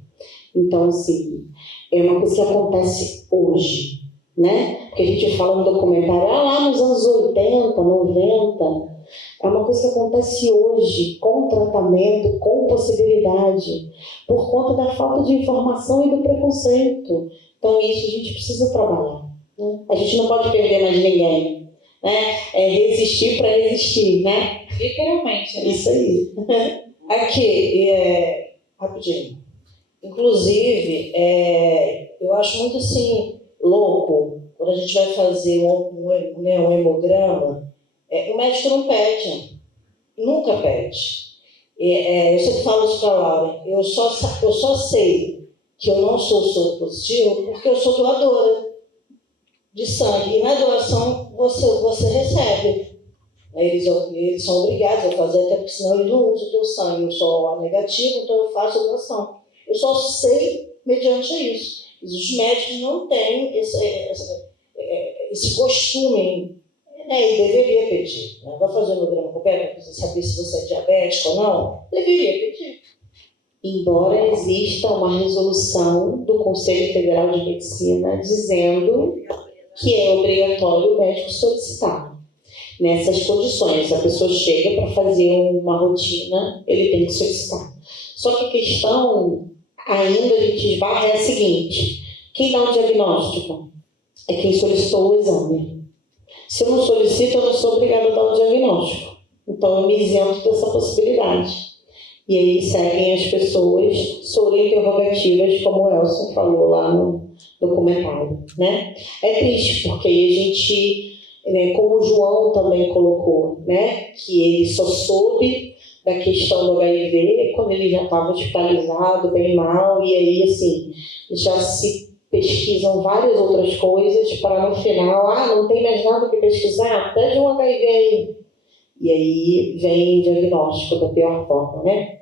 Então, assim, é uma coisa que acontece hoje, né? Porque a gente fala no documentário, lá nos anos 80, 90... É uma coisa que acontece hoje, com tratamento, com possibilidade, por conta da falta de informação e do preconceito. Então, isso a gente precisa trabalhar. Né? A gente não pode perder mais ninguém. Né? É resistir para existir, né? Literalmente, né? Isso aí. Aqui, rapidinho. Inclusive, eu acho muito assim, louco, quando a gente vai fazer um hemograma, o médico não pede, nunca pede. Eu sempre falo isso para a Laura, eu só sei que eu não sou soro positivo porque eu sou doadora de sangue. E na doação você recebe. Eles são obrigados a fazer, até porque senão eles não usam o teu sangue. Eu sou A negativo, então eu faço a doação. Eu só sei mediante isso. Os médicos não têm esse costume. E deveria pedir. Né? Vai fazer um hemograma completo para você saber se você é diabético ou não? Deveria pedir. Embora exista uma resolução do Conselho Federal de Medicina dizendo que é obrigatório o médico solicitar. Nessas condições, se a pessoa chega para fazer uma rotina, ele tem que solicitar. Só que a questão, ainda a gente esbarra, é a seguinte: quem dá o diagnóstico? é quem solicitou o exame. Se eu não solicito, eu não sou obrigada a dar um diagnóstico. Então, eu me isento dessa possibilidade. E aí seguem as pessoas sobre interrogativas, como o Elson falou lá no documentário, né? É triste, porque aí a gente, né, como o João também colocou, né, que ele só soube da questão do HIV quando ele já estava hospitalizado, bem mal, e aí, assim, já se pesquisam várias outras coisas para no final, não tem mais nada que pesquisar, pede um HIV aí. E aí vem o diagnóstico da pior forma, né?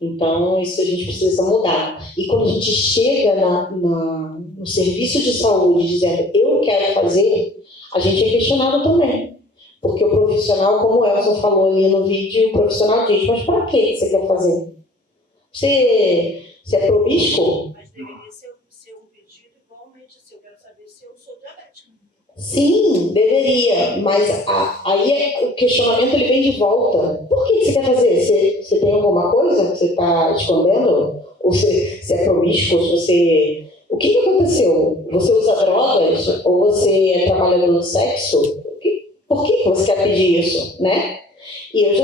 Então, isso a gente precisa mudar. E quando a gente chega no serviço de saúde dizendo eu quero fazer, a gente é questionado também. Porque o profissional, como o Elson falou ali no vídeo, o profissional diz, mas para que você quer fazer? Você é promíscuo? Mas deveria ser um pedido igualmente assim, eu quero saber se eu sou diabética. Sim, deveria, mas aí o questionamento ele vem de volta. Por que você quer fazer? Você tem alguma coisa que você está escondendo? Ou você é promíscuo? O que aconteceu? Você usa drogas? Ou você é trabalhador do sexo? Por que você quer pedir isso, né? E eu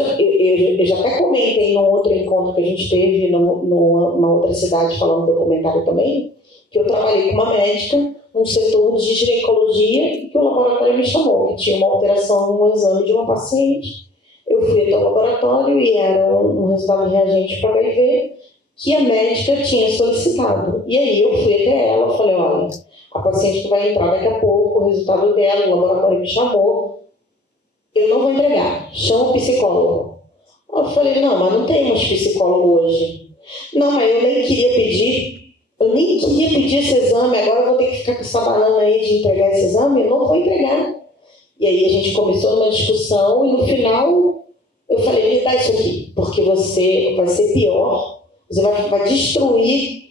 já até comentei num outro encontro que a gente teve numa outra cidade falando do documentário também, que eu trabalhei com uma médica num setor de ginecologia e que o laboratório me chamou, que tinha uma alteração no exame de uma paciente. Eu fui até o laboratório e era um resultado reagente para HIV que a médica tinha solicitado. E aí eu fui até ela e falei, olha, a paciente que vai entrar daqui a pouco, o resultado dela, o laboratório me chamou, eu não vou entregar, chama o psicólogo. Eu falei, não, mas não temos psicólogo hoje. Não, mas eu nem queria pedir esse exame, agora eu vou ter que ficar com essa banana aí de entregar esse exame? Eu não vou entregar. E aí a gente começou uma discussão e no final eu falei, me dá isso aqui, porque você vai ser pior, você vai destruir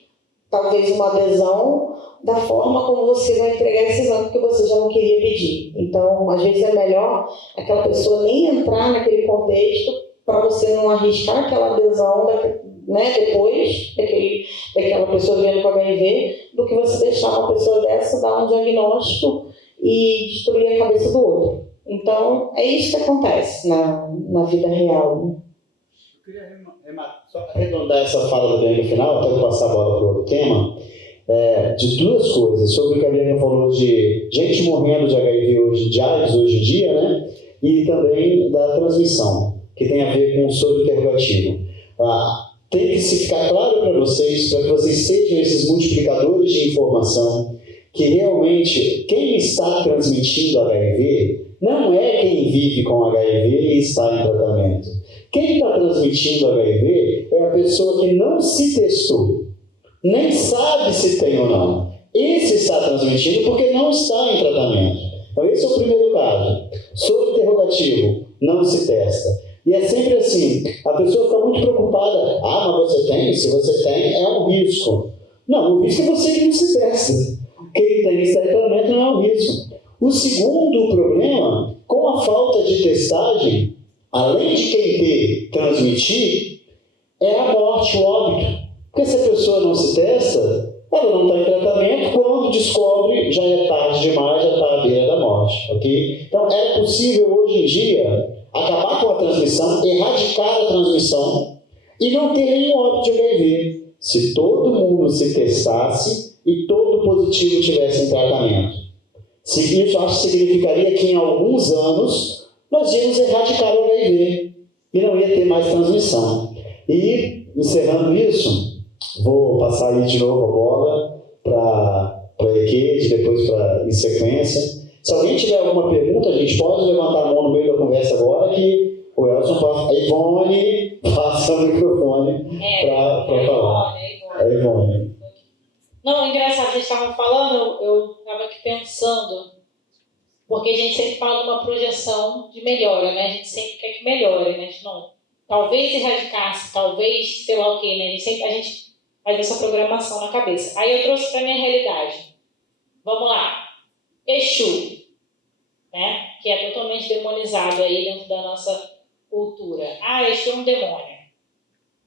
talvez uma adesão da forma como você vai entregar esse exame, porque você já não queria pedir. Então, às vezes é melhor aquela pessoa nem entrar naquele contexto para você não arriscar aquela adesão, né, depois daquela pessoa vendo com HIV, do que você deixar uma pessoa dessa dar um diagnóstico e destruir a cabeça do outro. Então, é isso que acontece na vida real. Né? Eu queria só para arredondar essa fala do Bianca no final, até eu passar a bola para o outro tema, de duas coisas, sobre o que a Bianca falou de gente morrendo de HIV de AIDS hoje em dia, né? E também da transmissão, que tem a ver com o soro interrogativo. Tem que se ficar claro para vocês, para que vocês sejam esses multiplicadores de informação, que realmente quem está transmitindo HIV não é quem vive com HIV e está em tratamento. Quem está transmitindo HIV é a pessoa que não se testou, nem sabe se tem ou não. Esse está transmitindo porque não está em tratamento. Então esse é o primeiro caso. Sobre interrogativo, não se testa. E é sempre assim, a pessoa fica muito preocupada. Mas você tem? Se você tem, é um risco. Não, o risco é você que não se testa. Quem tem esse tratamento não é um risco. O segundo problema, com a falta de testagem, além de quem transmitir, é a morte, o óbito. Porque se a pessoa não se testa, ela não está em tratamento, quando descobre, já é tarde demais, já está à beira da morte. Okay? Então, é possível hoje em dia acabar com a transmissão, erradicar a transmissão e não ter nenhum óbito de HIV, se todo mundo se testasse e todo positivo tivesse em tratamento. Isso acho que significaria que em alguns anos nós íamos erradicar o HIV e não ia ter mais transmissão. E, encerrando isso, vou passar aí de novo a bola para a Ekede, depois em sequência. Se alguém tiver alguma pergunta, a gente pode levantar a mão no meio da conversa agora, que o Elson passa. A Ivone passa o microfone para falar. A Ivone. Não, engraçado, vocês estavam falando, eu estava aqui pensando, porque a gente sempre fala de uma projeção de melhora, né? A gente sempre quer que melhore, né? A gente não, talvez erradicasse, talvez, sei lá o quê, né? A gente faz essa programação na cabeça. Aí eu trouxe para a minha realidade. Vamos lá. Exu, né? Que é totalmente demonizado aí dentro da nossa cultura. Exu é um demônio.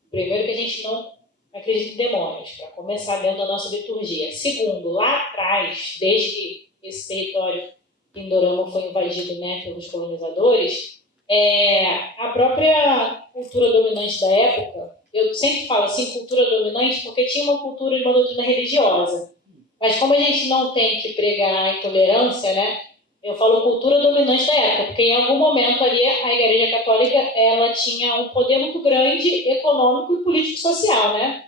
Primeiro que a gente não acredita em demônios, para começar dentro da nossa liturgia. Segundo, lá atrás, desde esse território Pindorama foi invadido, né, pelos colonizadores, a própria cultura dominante da época, eu sempre falo assim, cultura dominante, porque tinha uma cultura de uma doutrina religiosa. Mas como a gente não tem que pregar a intolerância, né, eu falo cultura dominante da época, porque em algum momento ali a Igreja Católica ela tinha um poder muito grande, econômico e político-social, né?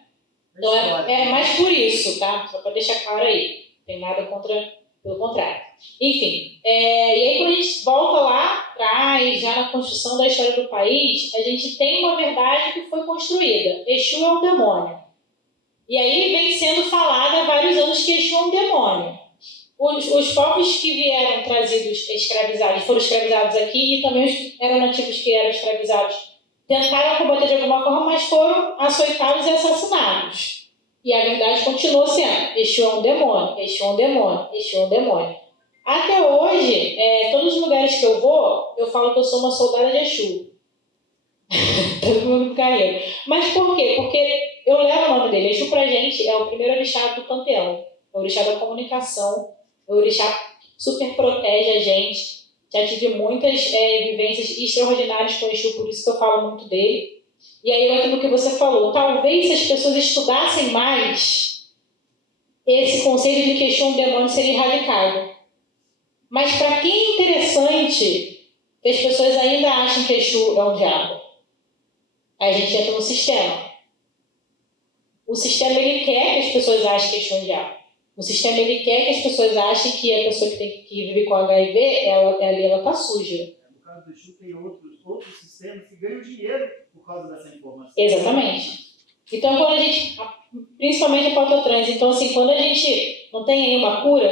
Então é mais por isso, tá? Só para deixar claro aí. Não tem nada contra, pelo contrário. Enfim, e aí quando a gente volta lá atrás, já na construção da história do país, a gente tem uma verdade que foi construída. Exu é um demônio. E aí vem sendo falado há vários anos que Exu é um demônio. Os povos que vieram trazidos escravizados, foram escravizados aqui, e também os que eram nativos que eram escravizados, tentaram combater de alguma forma, mas foram açoitados e assassinados. E a verdade continuou sendo, Exu é um demônio, Exu é um demônio, Exu é um demônio. Até hoje, todos os lugares que eu vou, eu falo que eu sou uma soldada de Exu. Todo mundo caiu. Mas por quê? Porque eu levo o nome dele. Exu pra gente é o primeiro orixá do panteão, é o orixá da comunicação. O orixá super protege a gente. Já tive muitas vivências extraordinárias com o Exu, por isso que eu falo muito dele. E aí entra no que você falou. Talvez se as pessoas estudassem mais, esse conceito de que Exu é um demônio seria erradicado. Mas para quem é interessante que as pessoas ainda acham que Exu é um diabo? Aí a gente entra no sistema. O sistema ele quer que as pessoas achem que Exu é um diabo. O sistema ele quer que as pessoas achem que a pessoa que vive com HIV, ela está suja. No caso do Exu, tem outros sistemas que ganham dinheiro por causa dessa informação. Exatamente. Então, quando a gente, principalmente a pauta trans, então, assim, quando a gente não tem aí uma cura,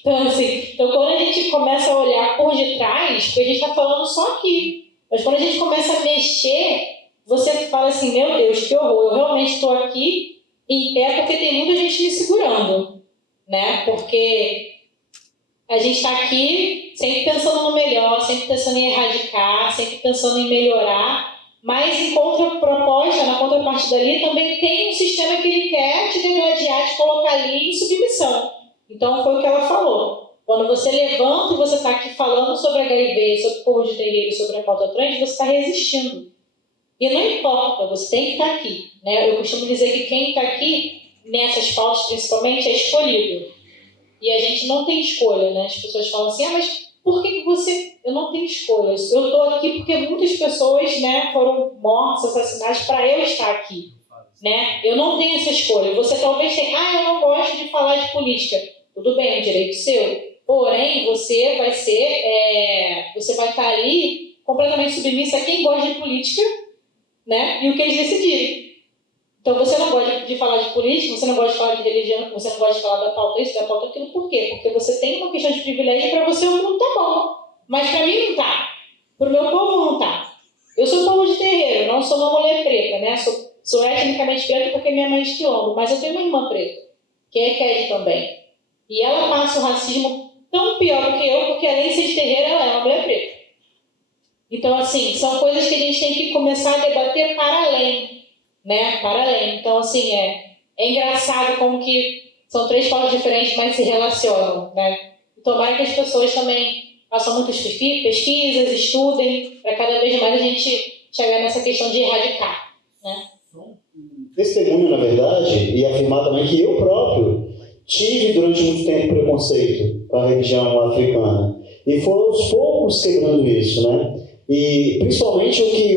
então, quando a gente começa a olhar por detrás, porque a gente está falando só aqui, mas quando a gente começa a mexer, você fala assim, meu Deus, que horror, eu realmente estou aqui em pé porque tem muita gente me segurando, né? Porque a gente está aqui sempre pensando no melhor, sempre pensando em erradicar, sempre pensando em melhorar, mas em contraproposta, na contrapartida ali, também tem um sistema que ele quer te degladiar, te colocar ali em submissão. Então foi o que ela falou. Quando você levanta e você está aqui falando sobre HIV, sobre o povo de terreiro, sobre a pauta trans, você está resistindo. E não importa, você tem que estar aqui, né? Eu costumo dizer que quem está aqui, nessas pautas principalmente, é escolhido. E a gente não tem escolha, né? As pessoas falam assim, mas por que você... Eu não tenho escolha. Eu estou aqui porque muitas pessoas, né, foram mortas, assassinadas para eu estar aqui, né? Eu não tenho essa escolha. Você talvez tenha, eu não gosto de falar de política. Tudo bem, é um direito seu. Porém, você vai estar ali completamente submissa a quem gosta de política, né? E o que eles decidirem. Então, você não gosta de falar de política, você não gosta de falar de religião, você não gosta de falar da pauta isso, da pauta aquilo. Por quê? Porque você tem uma questão de privilégio e para você o mundo tá bom. Mas para mim não tá. Para o meu povo não tá. Eu sou povo de terreiro, não sou uma mulher preta, né? Sou etnicamente preta porque minha mãe é de quilombo, mas eu tenho uma irmã preta, que é Ked também. E ela passa o racismo tão pior do que eu, porque além de ser de terreiro, ela é uma mulher preta. Então, assim, são coisas que a gente tem que começar a debater para além, né? Para além. Então, assim, é engraçado como que são três pautas diferentes, mas se relacionam, né? Tomara que as pessoas também façam muitas pesquisas, estudem, para cada vez mais a gente chegar nessa questão de erradicar, né? Testemunho, na verdade, e afirmar também que eu próprio tive durante muito tempo preconceito com a religião africana. E foi aos poucos quebrando isso, né? E principalmente o que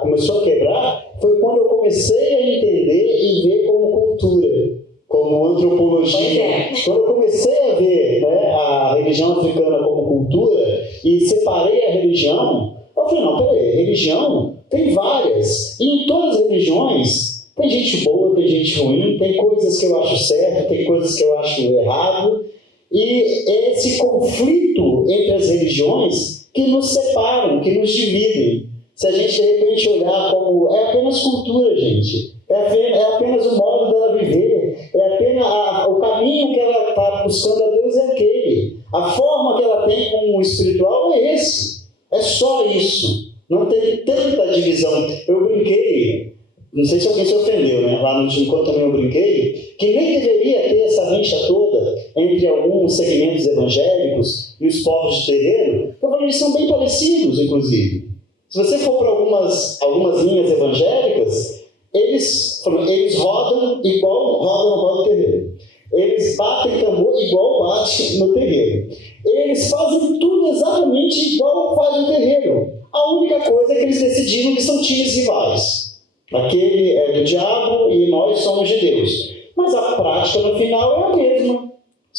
começou a quebrar foi quando eu comecei a entender e ver como cultura, como antropologia. Quando eu comecei a ver, né, a religião africana como cultura e separei a religião, eu falei, não, peraí, religião tem várias. E em todas as religiões tem gente boa, tem gente ruim, tem coisas que eu acho certo, tem coisas que eu acho errado. E esse conflito entre as religiões que nos separam, que nos dividem. Se a gente de repente olhar como é apenas cultura, gente, é apenas o modo dela viver, é apenas o caminho que ela está buscando a Deus é aquele, a forma que ela tem com o espiritual é esse, é só isso, não tem tanta divisão. Eu brinquei não sei se alguém se ofendeu, né? Lá no enquanto também eu brinquei, que nem deveria ter essa rixa toda entre alguns segmentos evangélicos e os povos de terreiro, porque eles são bem parecidos, inclusive. Se você for para algumas linhas evangélicas, eles rodam igual rodam no terreiro. Eles batem tambor igual bate no terreiro. Eles fazem tudo exatamente igual faz no terreiro. A única coisa é que eles decidiram que são times rivais. Aquele é do diabo e nós somos de Deus. Mas a prática no final é a mesma.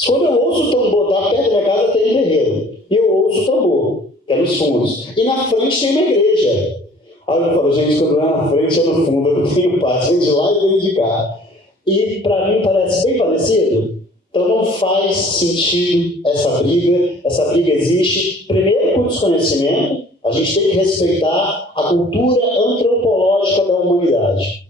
Quando eu ouço o tambor da perto da minha casa tem um terreiro. E eu ouço o tambor, que é nos fundos. E na frente tem uma igreja. Aí eu falo, gente, quando é na frente é no fundo, eu não tenho paz, vem de lá e vem de cá. E para mim parece bem parecido. Então não faz sentido essa briga. Essa briga existe, primeiro, por desconhecimento. A gente tem que respeitar a cultura antropológica da humanidade.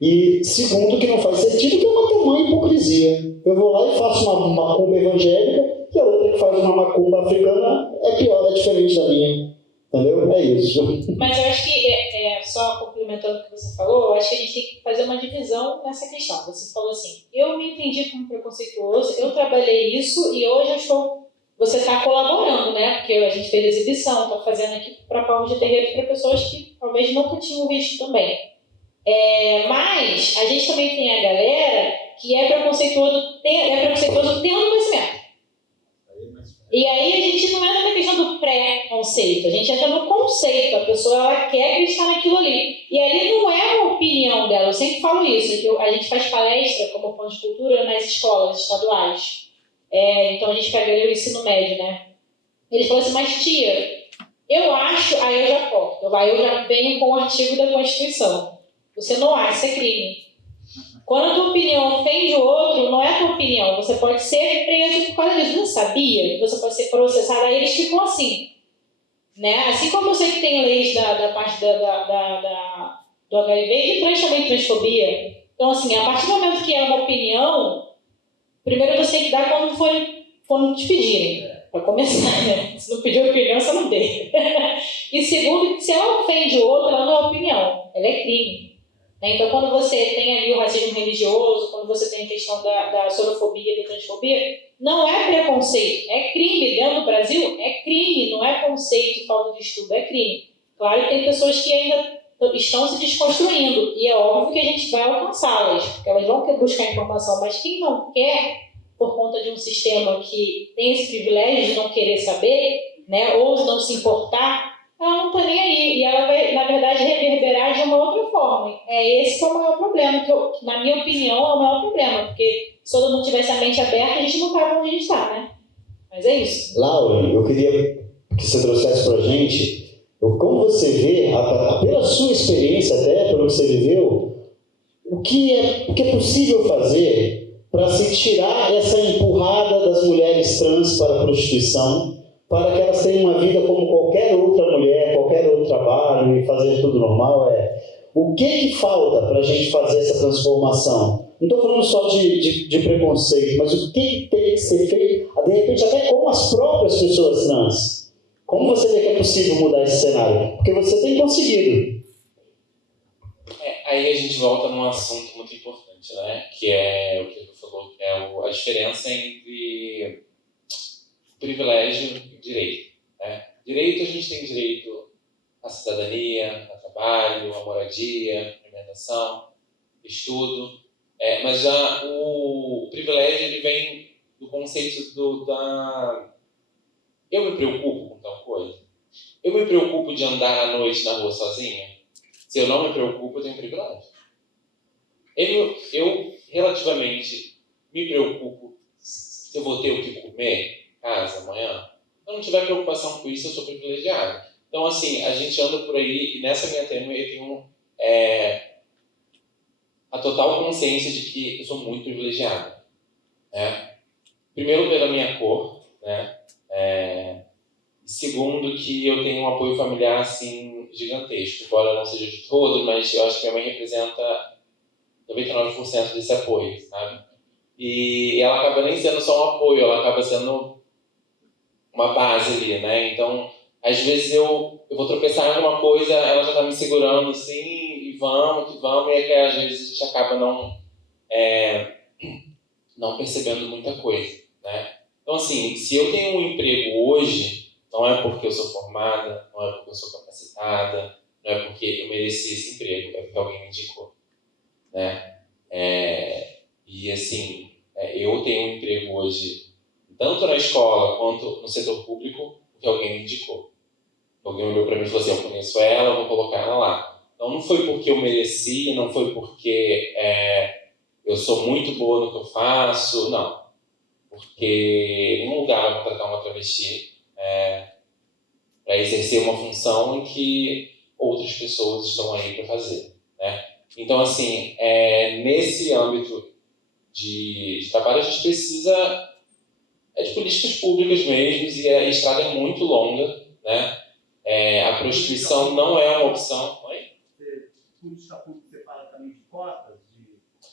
E segundo, que não faz sentido, que é uma tamanha hipocrisia. Eu vou lá e faço uma macumba evangélica e a outra que faz uma macumba africana é pior, é diferente da minha. Entendeu? É isso. Mas eu acho que, só complementando o que você falou, eu acho que a gente tem que fazer uma divisão nessa questão. Você falou assim, eu me entendi como preconceituoso, eu trabalhei isso e hoje eu estou... Você está colaborando, né? Porque a gente fez exibição, está fazendo aqui para povos de terreiro para pessoas que talvez nunca tinham visto também. Mas a gente também tem a galera que é preconceituoso tendo conhecimento. E aí a gente não entra na questão do pré-conceito, a gente entra no conceito, a pessoa ela quer acreditar naquilo ali. E ali não é uma opinião dela, eu sempre falo isso, que a gente faz palestra como ponto de cultura nas escolas estaduais. Então a gente pega ali o ensino médio, né? Ele falou assim, mas tia, eu acho, aí eu já corto, aí eu já venho com o artigo da Constituição. Você não acha, isso é crime. Quando a tua opinião ofende o outro, não é a tua opinião. Você pode ser preso por causa disso. Não sabia? Você pode ser processado. Aí eles ficam assim. Né? Assim como eu sei que tem leis da parte do HIV e de trans também, transfobia. Então, assim, a partir do momento que é uma opinião, primeiro você tem que dar quando te pedirem. Para começar, né? Se não pedir opinião, você não tem. E segundo, se ela ofende o outro, ela não é opinião. Ela é crime. Então, quando você tem ali o racismo religioso, quando você tem a questão da sorofobia e da transfobia, não é preconceito, é crime. Dentro do Brasil, é crime, não é conceito, falta de estudo, é crime. Claro que tem pessoas que ainda estão se desconstruindo, e é óbvio que a gente vai alcançá-las, porque elas vão buscar informação, mas quem não quer, por conta de um sistema que tem esse privilégio de não querer saber, né, ou de não se importar, ela não está nem aí. E ela vai, na verdade, reverberar de uma outra forma. Esse que é o maior problema, que na minha opinião, é o maior problema. Porque se todo mundo tivesse a mente aberta, a gente não estava onde a gente está, né? Mas é isso. Laura, eu queria que você trouxesse para a gente, como você vê, pela sua experiência até, pelo que você viveu, o que é possível fazer para se tirar essa empurrada das mulheres trans para a prostituição, para que elas tenham uma vida como qualquer outra mulher, qualquer outro trabalho e fazer tudo normal. O que falta para a gente fazer essa transformação? Não estou falando só de preconceito, mas o que tem que ser feito, de repente até com as próprias pessoas trans. Como você vê que é possível mudar esse cenário? Porque você tem conseguido. Aí a gente volta num assunto muito importante, né? Que é o que você falou, que é a diferença entre privilégio e direito. Né? Direito, a gente tem direito à cidadania, a trabalho, à moradia, à alimentação, estudo, mas já o privilégio ele vem do conceito eu me preocupo com tal coisa. Eu me preocupo de andar à noite na rua sozinha. Se eu não me preocupo, eu tenho privilégio. Eu relativamente me preocupo se eu vou ter o que comer casa amanhã. Se eu não tiver preocupação com isso, eu sou privilegiado. Então, assim, a gente anda por aí e nessa minha tema eu tenho a total consciência de que eu sou muito privilegiado. Né? Primeiro, pela minha cor, né? Segundo, que eu tenho um apoio familiar assim, gigantesco. Embora eu não seja de todo, mas eu acho que minha mãe representa 99% desse apoio, sabe? E ela acaba nem sendo só um apoio, ela acaba sendo uma base ali, né? Então, às vezes eu vou tropeçar em alguma coisa, ela já tá me segurando assim, e e vamos, e é que às vezes a gente acaba não percebendo muita coisa, né? Então, assim, se eu tenho um emprego hoje, não é porque eu sou formada, não é porque eu sou capacitada, não é porque eu mereci esse emprego, é porque alguém me indicou, né? E, assim, eu tenho um emprego hoje, tanto na escola quanto no setor público, porque alguém me indicou. Alguém olhou para mim e falou assim, eu conheço ela, vou colocar ela lá. Então, não foi porque eu mereci, não foi porque eu sou muito boa no que eu faço, não. Porque nenhum lugar vai contratar uma travesti para exercer uma função em que outras pessoas estão aí para fazer, né? Então, assim, nesse âmbito de trabalho, a gente precisa de políticas públicas mesmo, e a estrada é muito longa, né? A prostituição não é uma opção. Oi? Política pública, você fala também de cotas,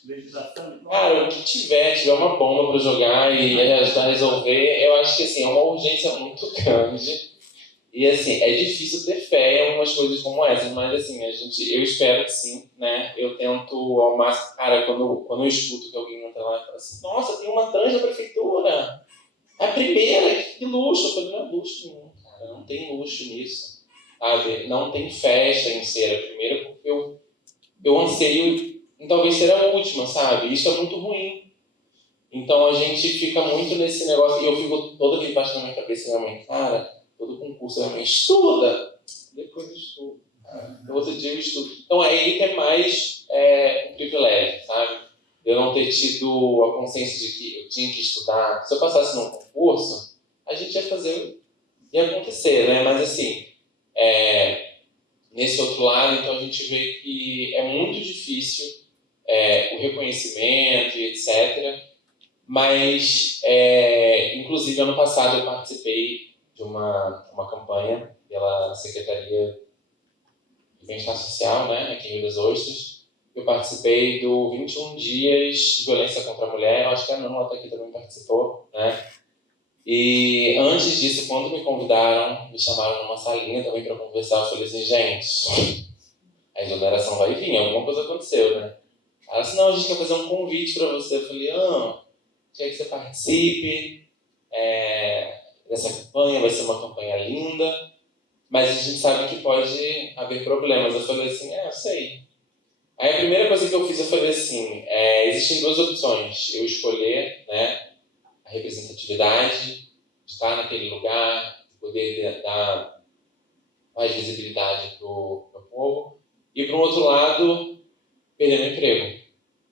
de legislação? Cara, o que tiver uma bomba para jogar e ajudar a resolver, eu acho que assim, é uma urgência muito grande. E assim, é difícil ter fé em algumas coisas como essas, mas assim, eu espero que sim, né? Eu tento ao máximo. Cara, quando eu escuto que alguém entra lá e fala assim, nossa, tem uma trans na prefeitura, é a primeira, que luxo. Eu falei, não é luxo nenhum, cara, não tem luxo nisso, sabe? Não tem festa em ser a primeira, porque eu anseio em talvez ser a última, sabe? Isso é muito ruim. Então a gente fica muito nesse negócio, e eu fico toda vez baixo na minha cabeça, minha mãe, cara, todo concurso, minha mãe, estuda! Depois eu estudo. No outro dia eu estudo. Então é aí que é mais um privilégio, sabe? Eu não ter tido a consciência de que eu tinha que estudar. Se eu passasse num concurso, a gente ia acontecer, né? Mas assim, nesse outro lado, então a gente vê que é muito difícil o reconhecimento e etc. Mas, inclusive, ano passado eu participei de uma campanha pela Secretaria de Bem-Estar Social, né, aqui em Rio das Ostras. Eu participei do 21 Dias de Violência contra a Mulher, eu acho que a Nana até aqui também participou, né? E antes disso, quando me convidaram, me chamaram numa salinha também para conversar, eu falei assim, gente, a exoneração vai vir, alguma coisa aconteceu, né? Ela disse, não, a gente quer fazer um convite para você. Eu falei, quer que você participe dessa campanha, vai ser uma campanha linda, mas a gente sabe que pode haver problemas. Eu falei assim, eu sei. Aí a primeira coisa que eu fiz, eu falei assim, existem duas opções, eu escolher, né, a representatividade, de estar naquele lugar, de poder dar mais visibilidade para o povo, e por um outro lado, perder meu emprego,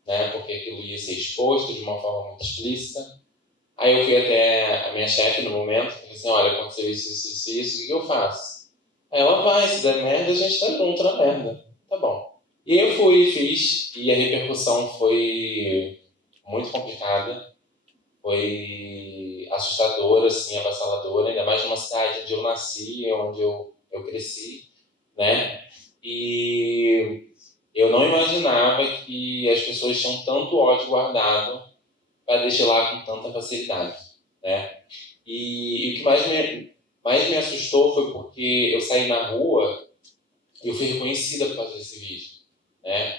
né, porque aquilo ia ser exposto de uma forma muito explícita. Aí eu fui até a minha chefe no momento, falei assim, olha, aconteceu isso, o que eu faço? Aí ela, vai, se der merda, a gente tá junto na merda. Tá bom. E eu fui, fiz, e a repercussão foi muito complicada, foi assustadora, assim, avassaladora, ainda mais numa cidade onde eu nasci, onde eu cresci, né? E eu não imaginava que as pessoas tinham tanto ódio guardado para deixar lá com tanta facilidade, né? E o que mais me assustou foi porque eu saí na rua e eu fui reconhecida por causa desse vídeo, né?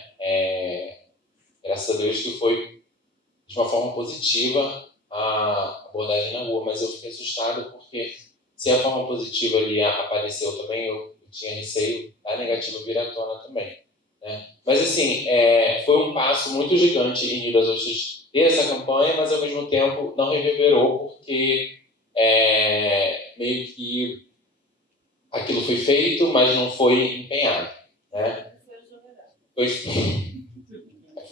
Graças a Deus que foi de uma forma positiva a abordagem na rua, mas eu fiquei assustado porque se a forma positiva ali apareceu também, eu tinha receio da negativa vir à tona também, né? Mas assim, foi um passo muito gigante em Rio das Ostras ter essa campanha, mas ao mesmo tempo não reverberou porque meio que aquilo foi feito, mas não foi empenhado, né? Foi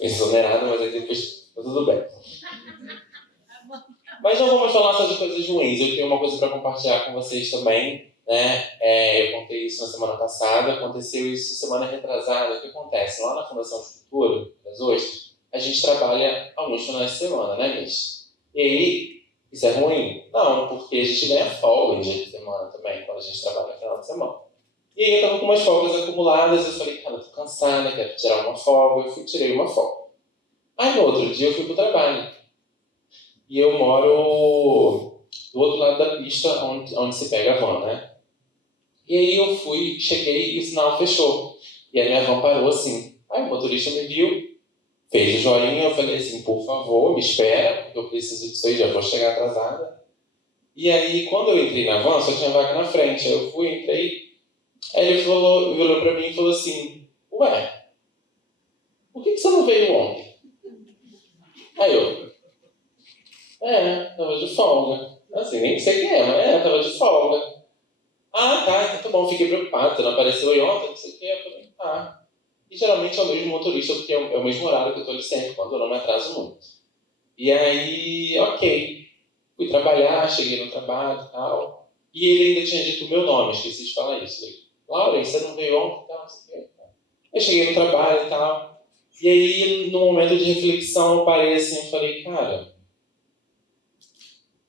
exonerado, mas aí depois tudo bem. Mas não vamos falar só de coisas ruins, eu tenho uma coisa para compartilhar com vocês também, né? Eu contei isso na semana passada, aconteceu isso semana retrasada. O que acontece? Lá na Fundação de Cultura das Ostras, a gente trabalha alguns finais de semana, né, Miss? E aí, isso é ruim? Não, porque a gente ganha folga em dia de semana também, quando a gente trabalha no final de semana. E aí eu tava com umas folgas acumuladas, eu falei, cara, eu tô cansada, quero tirar uma folga. Eu tirei uma folga. Aí no outro dia eu fui pro trabalho. E eu moro do outro lado da pista, onde se pega a van, né? E aí eu cheguei e o sinal fechou. E E a minha van parou assim. Aí o motorista me viu, fez o joinha, eu falei assim, por favor, me espera, porque eu preciso disso aí, já vou chegar atrasada. E aí, quando eu entrei na van, só tinha vaga na frente. Aí eu fui, entrei. Aí ele olhou pra mim e falou assim, ué, por que você não veio ontem? Aí eu, tava de folga. Assim, nem sei quem é, mas tava de folga. Ah, tá, então tá bom, fiquei preocupado, você não apareceu aí ontem, não sei o que. Eu falei, tá. E geralmente é o mesmo motorista, porque é o mesmo horário que eu tô ali sempre, quando eu não me atraso muito. E aí, ok. Fui trabalhar, cheguei no trabalho e tal. E ele ainda tinha dito o meu nome, esqueci de falar isso. Ele, Laura, você não veio ontem e tal, não sei o que. Eu cheguei no trabalho e tal. E aí, no momento de reflexão, eu parei assim e falei, cara,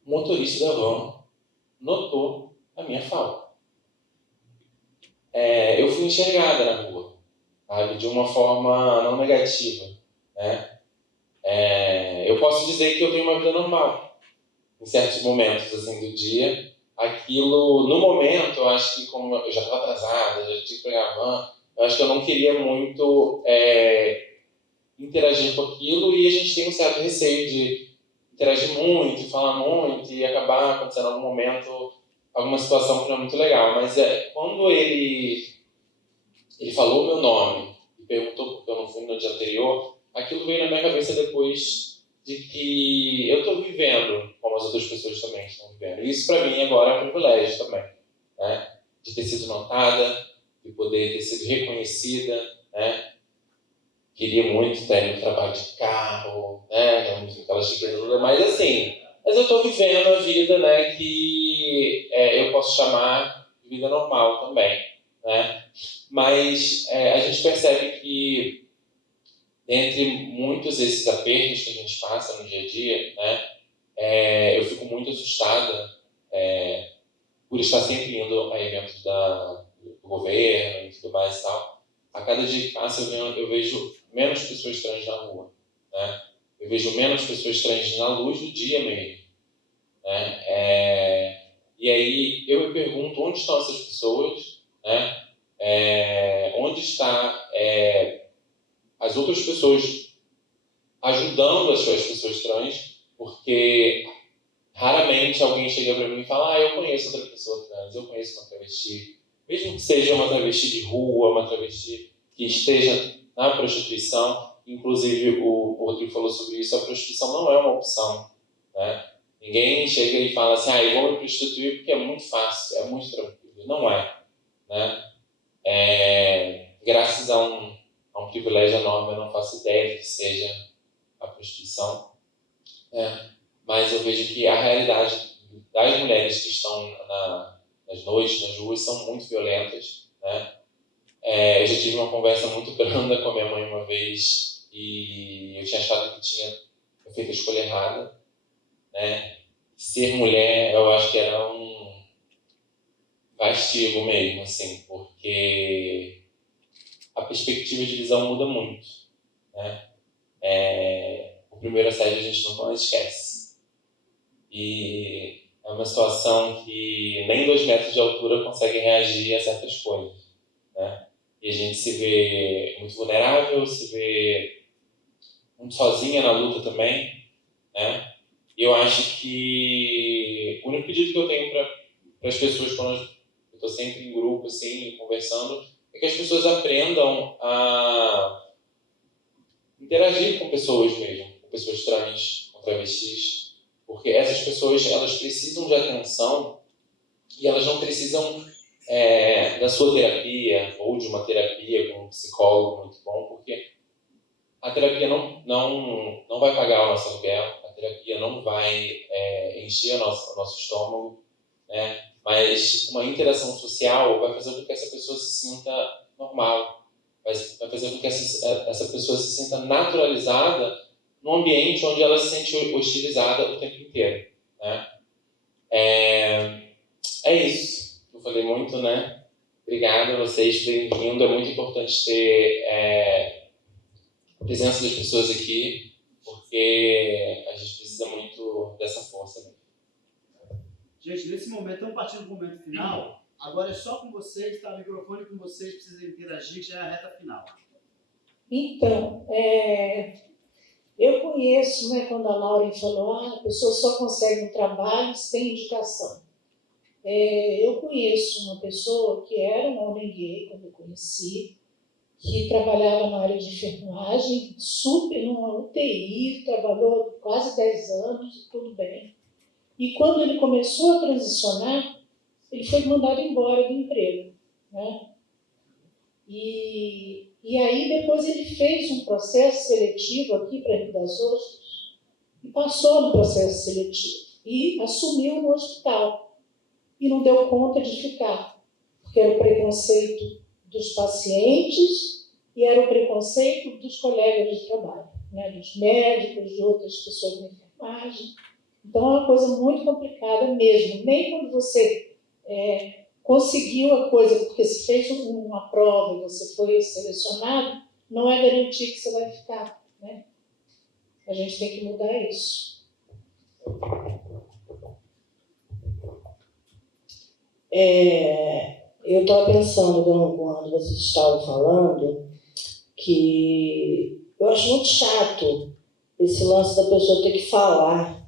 o motorista da van notou a minha falta. Eu fui enxergada na rua, sabe, de uma forma não negativa, né? Eu posso dizer que eu tenho uma vida normal, em certos momentos assim, do dia. Aquilo, no momento, eu acho que como eu já estava atrasada, já tinha que pegar a van, eu acho que eu não queria muito interagir com aquilo, e a gente tem um certo receio de interagir muito, falar muito e acabar acontecendo em algum momento alguma situação que não é muito legal. Mas quando ele falou o meu nome e perguntou por que eu não fui no dia anterior, aquilo veio na minha cabeça depois de que eu estou vivendo como as outras pessoas também estão vivendo. E isso para mim agora é um privilégio também, né? De ter sido notada, de poder ter sido reconhecida, né? Queria muito ter um trabalho de carro, né? Aquela chiqueza, mas assim, mas eu estou vivendo a vida, né? Que eu posso chamar de vida normal também, né? Mas a gente percebe que entre muitos desses apertos que a gente passa no dia a dia, né? Eu fico muito assustada por estar sempre indo a eventos do governo e tudo mais e tal. A cada dia que passa eu vejo menos pessoas trans na rua, né? Eu vejo menos pessoas trans na luz do dia mesmo, né? E aí eu me pergunto onde estão essas pessoas, né? Onde está as outras pessoas ajudando as pessoas trans, porque raramente alguém chega para mim e fala, eu conheço outra pessoa trans, eu conheço uma travesti, mesmo que seja uma travesti de rua, uma travesti que esteja na prostituição. Inclusive o Rodrigo falou sobre isso, a prostituição não é uma opção, né? Ninguém chega e fala assim, eu vou me prostituir porque é muito fácil, é muito tranquilo. Não é, né? Graças a um privilégio enorme, eu não faço ideia do que seja a prostituição, mas eu vejo que a realidade das mulheres que estão nas noites, nas ruas, são muito violentas, né? Eu já tive uma conversa muito branda com a minha mãe uma vez e eu tinha achado que tinha feito a escolha errada, né? Ser mulher, eu acho que era um castigo mesmo, assim, porque a perspectiva de visão muda muito, né? O primeiro assédio a gente nunca mais esquece. E é uma situação que nem 2 metros de altura consegue reagir a certas coisas, né? E a gente se vê muito vulnerável, se vê muito sozinha na luta também, né? E eu acho que o único pedido que eu tenho para as pessoas, quando eu estou sempre em grupo, assim, conversando, é que as pessoas aprendam a interagir com pessoas mesmo, com pessoas trans, com travestis, porque essas pessoas, elas precisam de atenção e elas não precisam da sua terapia ou de uma terapia com um psicólogo muito bom, porque a terapia não vai pagar o nosso aluguel, a terapia não vai encher o nosso estômago, né? Mas uma interação social vai fazer com que essa pessoa se sinta normal, vai fazer com que essa pessoa se sinta naturalizada num ambiente onde ela se sente hostilizada o tempo inteiro, né? É isso. Eu falei muito, né? Obrigado a vocês, bem-vindo. É muito importante ter a presença das pessoas aqui, porque a gente precisa muito dessa força. Gente, nesse momento, estamos partindo para o momento final. Agora é só com vocês, está o microfone com vocês, precisa interagir, que já é a reta final. Então, eu conheço, né, quando a Lauren falou, a pessoa só consegue um trabalho se tem indicação. Eu conheço uma pessoa que era um homem gay, quando eu conheci, que trabalhava na área de enfermagem, super numa UTI, trabalhou quase 10 anos e tudo bem. E quando ele começou a transicionar, ele foi mandado embora do emprego, né? E aí depois ele fez um processo seletivo aqui para Rio das Ostras e passou no processo seletivo e assumiu no hospital e não deu conta de ficar, porque era o preconceito dos pacientes e era o preconceito dos colegas de trabalho, né, dos médicos, de outras pessoas da enfermagem. Então é uma coisa muito complicada mesmo. Nem quando você conseguiu a coisa, porque se fez uma prova e você foi selecionado, não é garantir que você vai ficar, né? A gente tem que mudar isso. Eu estava pensando, quando vocês estavam falando, que eu acho muito chato esse lance da pessoa ter que falar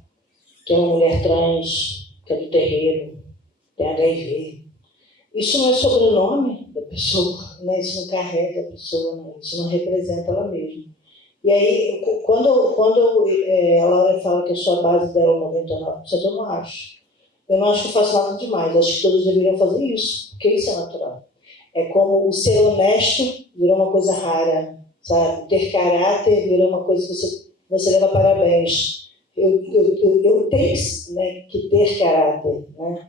que é uma mulher trans, que é do terreiro, tem HIV. Isso não é sobrenome da pessoa, né? Isso não carrega a pessoa, né? Isso não representa ela mesma. E aí, quando a Laura fala que a sua base dela é 99%, eu não acho. Eu não acho que eu faço nada demais, acho que todos deveriam fazer isso, porque isso é natural. É como o ser honesto virou uma coisa rara, sabe? Ter caráter virou uma coisa que você leva parabéns. Eu tenho, né, que ter caráter, né?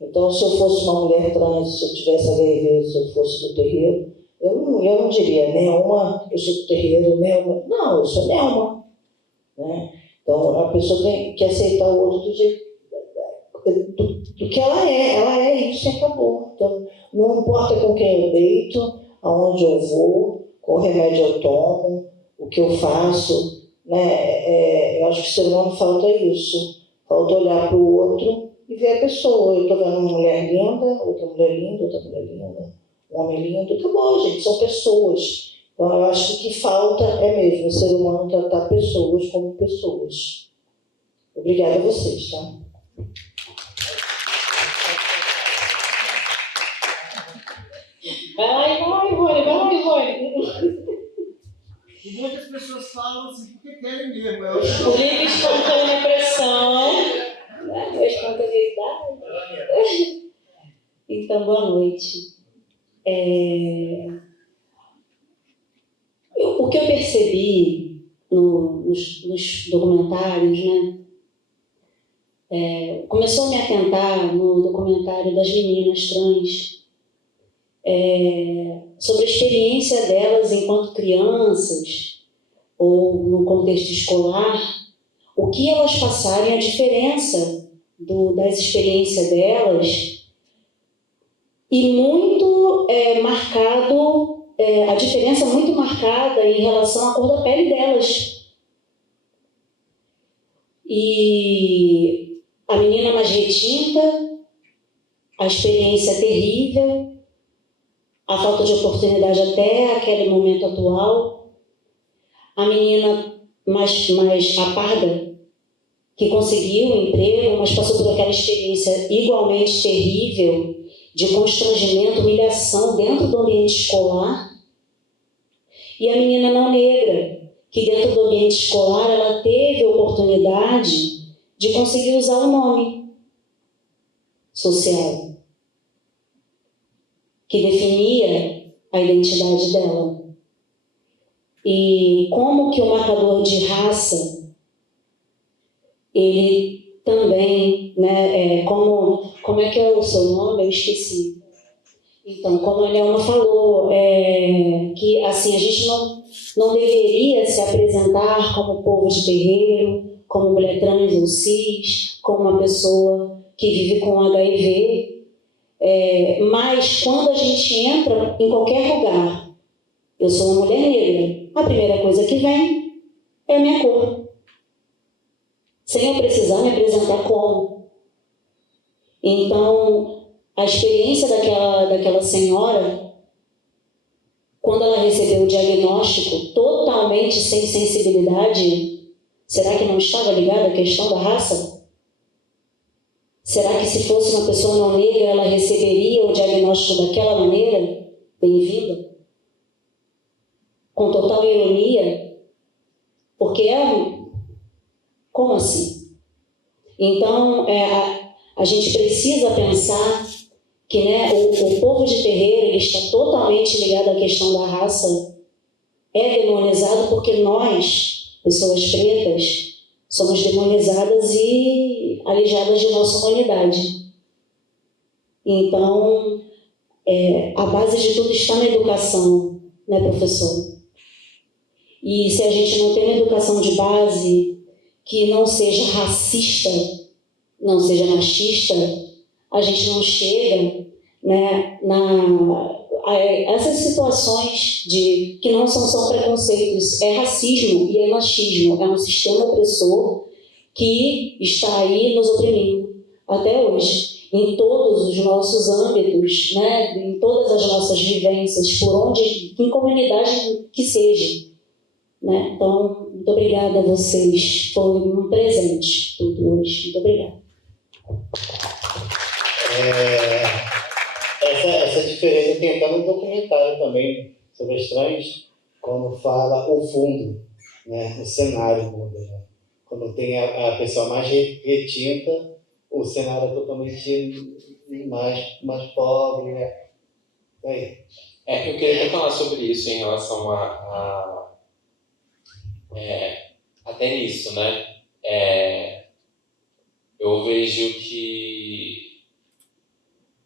Então, se eu fosse uma mulher trans, se eu tivesse HIV, se eu fosse do terreiro, eu não diria Nelma, eu sou do terreiro, Nelma. Não, eu sou Nelma, né? Então, a pessoa tem que aceitar o outro do jeito do que ela é isso e acabou. Então, não importa com quem eu deito, aonde eu vou, qual remédio eu tomo, o que eu faço, né? Eu acho que o ser humano falta isso, falta olhar para o outro e ver a pessoa. Eu estou vendo uma mulher linda, outra mulher linda, um homem lindo, acabou, gente, são pessoas. Então, eu acho que o que falta é mesmo o ser humano tratar pessoas como pessoas. Obrigada a vocês, tá? Vai lá, Ivone. E muitas pessoas falam assim, porque querem mesmo. Por livre espontânea pressão, né? Espontaneidade. Então, boa noite. O que eu percebi nos documentários, né? Começou a me atentar no documentário das meninas trans, sobre a experiência delas enquanto crianças ou no contexto escolar, o que elas passaram e a diferença das experiências delas, e muito marcado, a diferença muito marcada em relação à cor da pele delas. E a menina mais retinta, a experiência terrível, a falta de oportunidade até aquele momento atual. A menina mais a parda, que conseguiu um emprego, mas passou por aquela experiência igualmente terrível de constrangimento, humilhação dentro do ambiente escolar. E a menina não negra, que dentro do ambiente escolar ela teve a oportunidade de conseguir usar o nome social, que definia a identidade dela. E como que o marcador de raça, ele também, né, como é que é o seu nome? Eu esqueci. Então, como a Nelma falou, que assim, a gente não deveria se apresentar como povo de terreiro, como mulher trans ou cis, como uma pessoa que vive com HIV, mas quando a gente entra em qualquer lugar, eu sou uma mulher negra, a primeira coisa que vem é a minha cor, sem eu precisar me apresentar como. Então, a experiência daquela senhora, quando ela recebeu o diagnóstico totalmente sem sensibilidade, será que não estava ligada à questão da raça? Será que se fosse uma pessoa não negra, ela receberia o diagnóstico daquela maneira? Bem-vinda? Com total ironia? Porque como assim? Então, a gente precisa pensar que, né, o povo de terreiro, ele está totalmente ligado à questão da raça, é demonizado porque nós, pessoas pretas, somos demonizadas e alijadas de nossa humanidade. Então, a base de tudo está na educação, né, professor? E se a gente não tem uma educação de base que não seja racista, não seja machista, a gente não chega, né, a essas situações que não são só preconceitos, é racismo e é machismo, é um sistema opressor que está aí nos oprimindo até hoje, em todos os nossos âmbitos, né, em todas as nossas vivências, por onde, em comunidade que seja. Né? Então, muito obrigada a vocês, foi um presente tudo hoje. Muito obrigada. Essa diferença tem até no documentário também sobre as trans, quando fala o fundo, né? O cenário muda. Né? Quando tem a pessoa mais retinta, o cenário é totalmente mais pobre. Né? Eu queria falar sobre isso em relação até nisso, né? Eu vejo que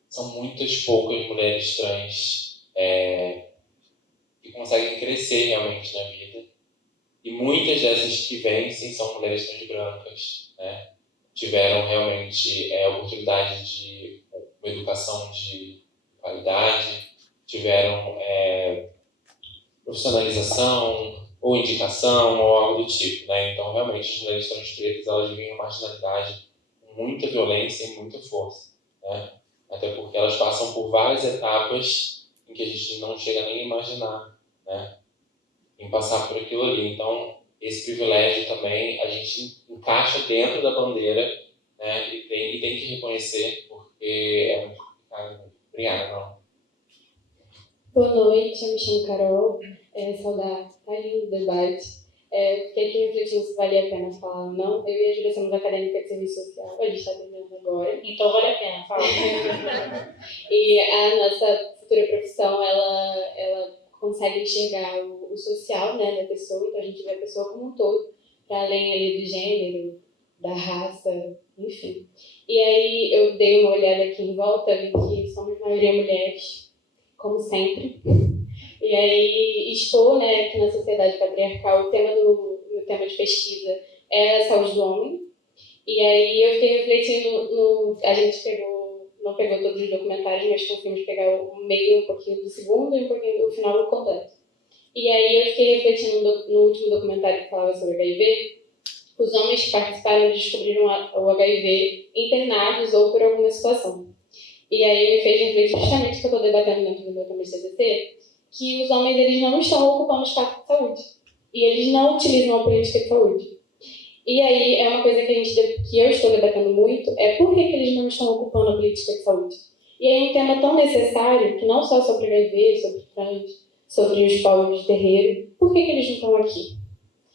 são muitas poucas mulheres trans que conseguem crescer realmente na vida. E muitas dessas que vencem são mulheres trans brancas, né? Tiveram realmente oportunidade de uma educação de qualidade, tiveram profissionalização, ou indicação, ou algo do tipo, né? Então, realmente, as mulheres trans pretas, elas vivem uma marginalidade com muita violência e muita força, né? Até porque elas passam por várias etapas em que a gente não chega nem a imaginar, né? Em passar por aquilo ali. Então, esse privilégio também a gente encaixa dentro da bandeira, né? E tem que reconhecer, porque é muito complicado. Obrigada, não. Boa noite, eu me chamo Carol. Saudar, tá lindo o debate. Fiquei aqui refletindo se valia a pena falar ou não. Eu e a Júlia somos acadêmicas de serviço social, a gente está terminando agora. Então vale a pena, fala. E a nossa futura profissão, ela consegue enxergar o social, né, da pessoa, então a gente vê a pessoa como um todo, para além ali do gênero, da raça, enfim. E aí eu dei uma olhada aqui em volta, vi que somos maioria mulheres, como sempre. E aí expor, né, que na sociedade patriarcal o meu tema de pesquisa é a saúde do homem. E aí eu fiquei refletindo a gente não pegou todos os documentários, mas conseguimos pegar o meio, um pouquinho do segundo e um pouquinho do final do completo. E aí eu fiquei refletindo no último documentário que falava sobre HIV, os homens que participaram descobriram o HIV internados ou por alguma situação. E aí me fez refletir justamente o que eu estou debatendo dentro do meu tema de TCC, que os homens eles não estão ocupando espaço de saúde. E eles não utilizam a política de saúde. E aí é uma coisa que eu estou debatendo muito, é por que eles não estão ocupando a política de saúde. E aí um tema tão necessário, que não só sobre HIV, sobre trans, sobre os povos de terreiro, por que eles não estão aqui?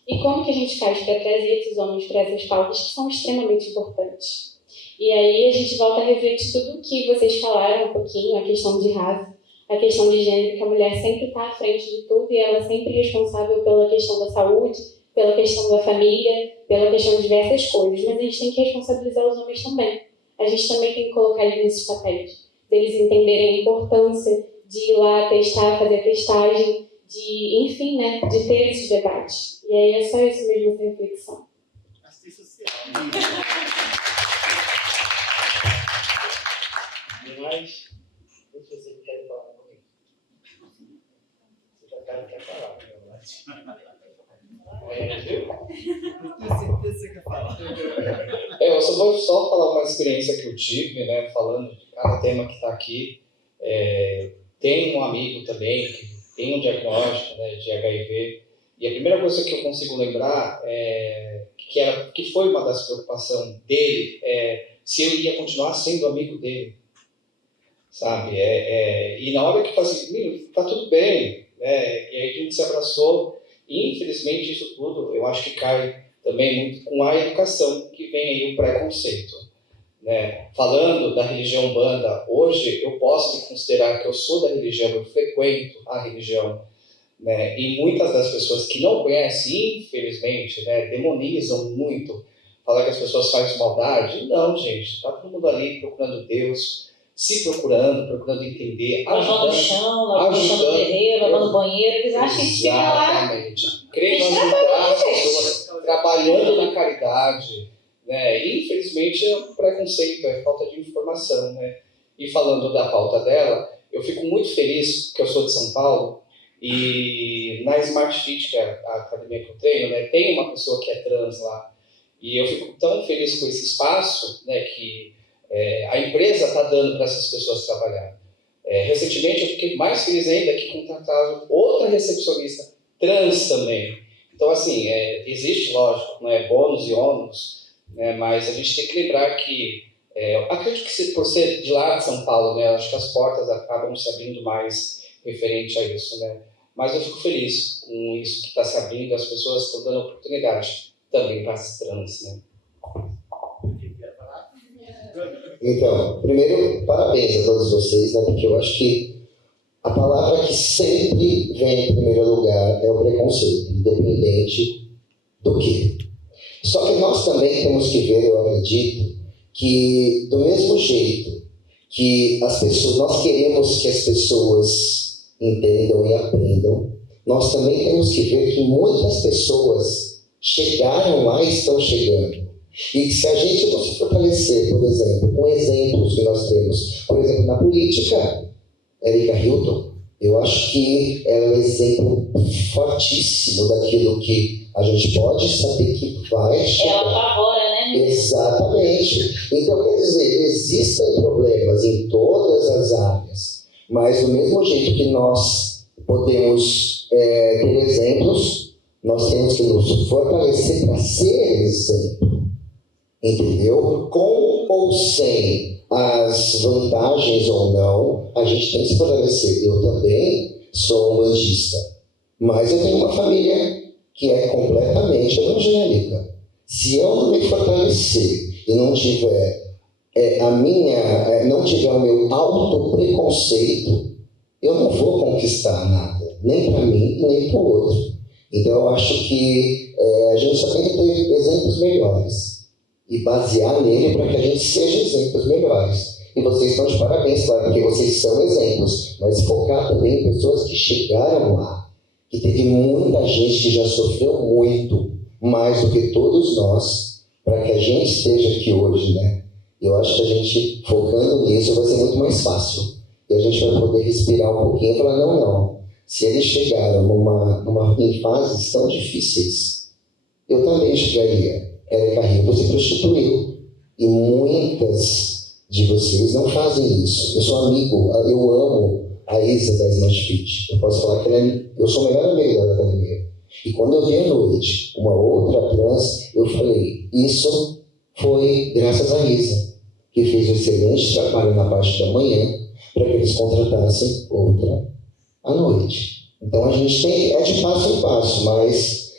E como que a gente faz para trazer esses homens para essas pautas que são extremamente importantes? E aí a gente volta a refletir tudo o que vocês falaram um pouquinho, a questão de raça, a questão de gênero, que a mulher sempre está à frente de tudo e ela é sempre responsável pela questão da saúde, pela questão da família, pela questão de diversas coisas. Mas a gente tem que responsabilizar os homens também. A gente também tem que colocar eles nesses papéis, deles entenderem a importância de ir lá testar, fazer a testagem, enfim, né, de ter esses debates. E aí é só isso mesmo, essa reflexão. Assistência social. Mas, se você quer falar comigo, você já quer falar, na verdade. Eu tenho certeza que você quer falar. Eu só vou falar uma experiência que eu tive, né, falando de cada tema que está aqui. Tem um amigo também que tem um diagnóstico, né, de HIV, e a primeira coisa que eu consigo lembrar que foi uma das preocupações dele se eu ia continuar sendo amigo dele, sabe? E na hora que eu falei assim, tá tudo bem, né? E aí a gente se abraçou, e infelizmente isso tudo eu acho que cai também muito com a educação, que vem aí o preconceito, né? Falando da religião Umbanda, hoje eu posso me considerar que eu sou da religião, eu frequento a religião, né? E muitas das pessoas que não conhecem, infelizmente, né, demonizam muito, falar que as pessoas fazem maldade. Não, gente, está todo mundo ali procurando Deus, se procurando entender, lavando o chão, lavando o chão do terreiro, lavando o banheiro, eles acham que a gente fica lá. Exatamente. Querendo ajudar as pessoas, trabalhando na caridade, né? E, infelizmente, é um preconceito, é falta de informação, né? E falando da pauta dela, eu fico muito feliz que eu sou de São Paulo, e na Smart Fit, que é a academia que eu treino, né, tem uma pessoa que é trans lá. E eu fico tão feliz com esse espaço, né, que a empresa está dando para essas pessoas trabalhar. Recentemente eu fiquei mais feliz ainda que contrataram outra recepcionista trans também. Então, assim, existe, lógico, né, bônus e ônus, né, mas a gente tem que lembrar que, acredito que por ser de lá de São Paulo, né, acho que as portas acabam se abrindo mais referente a isso, né. Mas eu fico feliz com isso que está se abrindo, as pessoas estão dando oportunidade também para as trans, né. Então, primeiro, parabéns a todos vocês, né, porque eu acho que a palavra que sempre vem em primeiro lugar é o preconceito, independente do que. Só que nós também temos que ver, eu acredito, que do mesmo jeito que as pessoas, nós queremos que as pessoas entendam e aprendam, nós também temos que ver que muitas pessoas chegaram lá e estão chegando. E se a gente não se fortalecer, por exemplo, com exemplos que nós temos, por exemplo, na política, Erika Hilton, eu acho que ela é um exemplo fortíssimo daquilo que a gente pode saber que vai chegar. Ela apavora, né? Exatamente. Então, quer dizer, existem problemas em todas as áreas, mas do mesmo jeito que nós podemos ter exemplos, nós temos que nos fortalecer para ser exemplo. Entendeu? Com ou sem as vantagens ou não, a gente tem que se fortalecer. Eu também sou umbandista, mas eu tenho uma família que é completamente evangélica. Se eu não me fortalecer e não tiver não tiver o meu auto-preconceito, eu não vou conquistar nada, nem para mim, nem para o outro. Então eu acho que a gente só tem que ter exemplos melhores e basear nele para que a gente seja exemplos melhores. E vocês estão de parabéns, claro, porque vocês são exemplos, mas focar também em pessoas que chegaram lá, que teve muita gente que já sofreu muito, mais do que todos nós, para que a gente esteja aqui hoje, né? Eu acho que a gente, focando nisso, vai ser muito mais fácil. E a gente vai poder respirar um pouquinho e falar, não, se eles chegaram em fases tão difíceis, eu também chegaria. Erika Hilton se prostituiu. E muitas de vocês não fazem isso. Eu sou amigo, eu amo a Isa da Smart Fit. Eu posso falar que eu sou o melhor amigo da academia. E quando eu vi à noite uma outra trans, eu falei, isso foi graças a Isa, que fez um excelente trabalho na parte da manhã para que eles contratassem outra à noite. Então a gente tem, de passo em passo, mas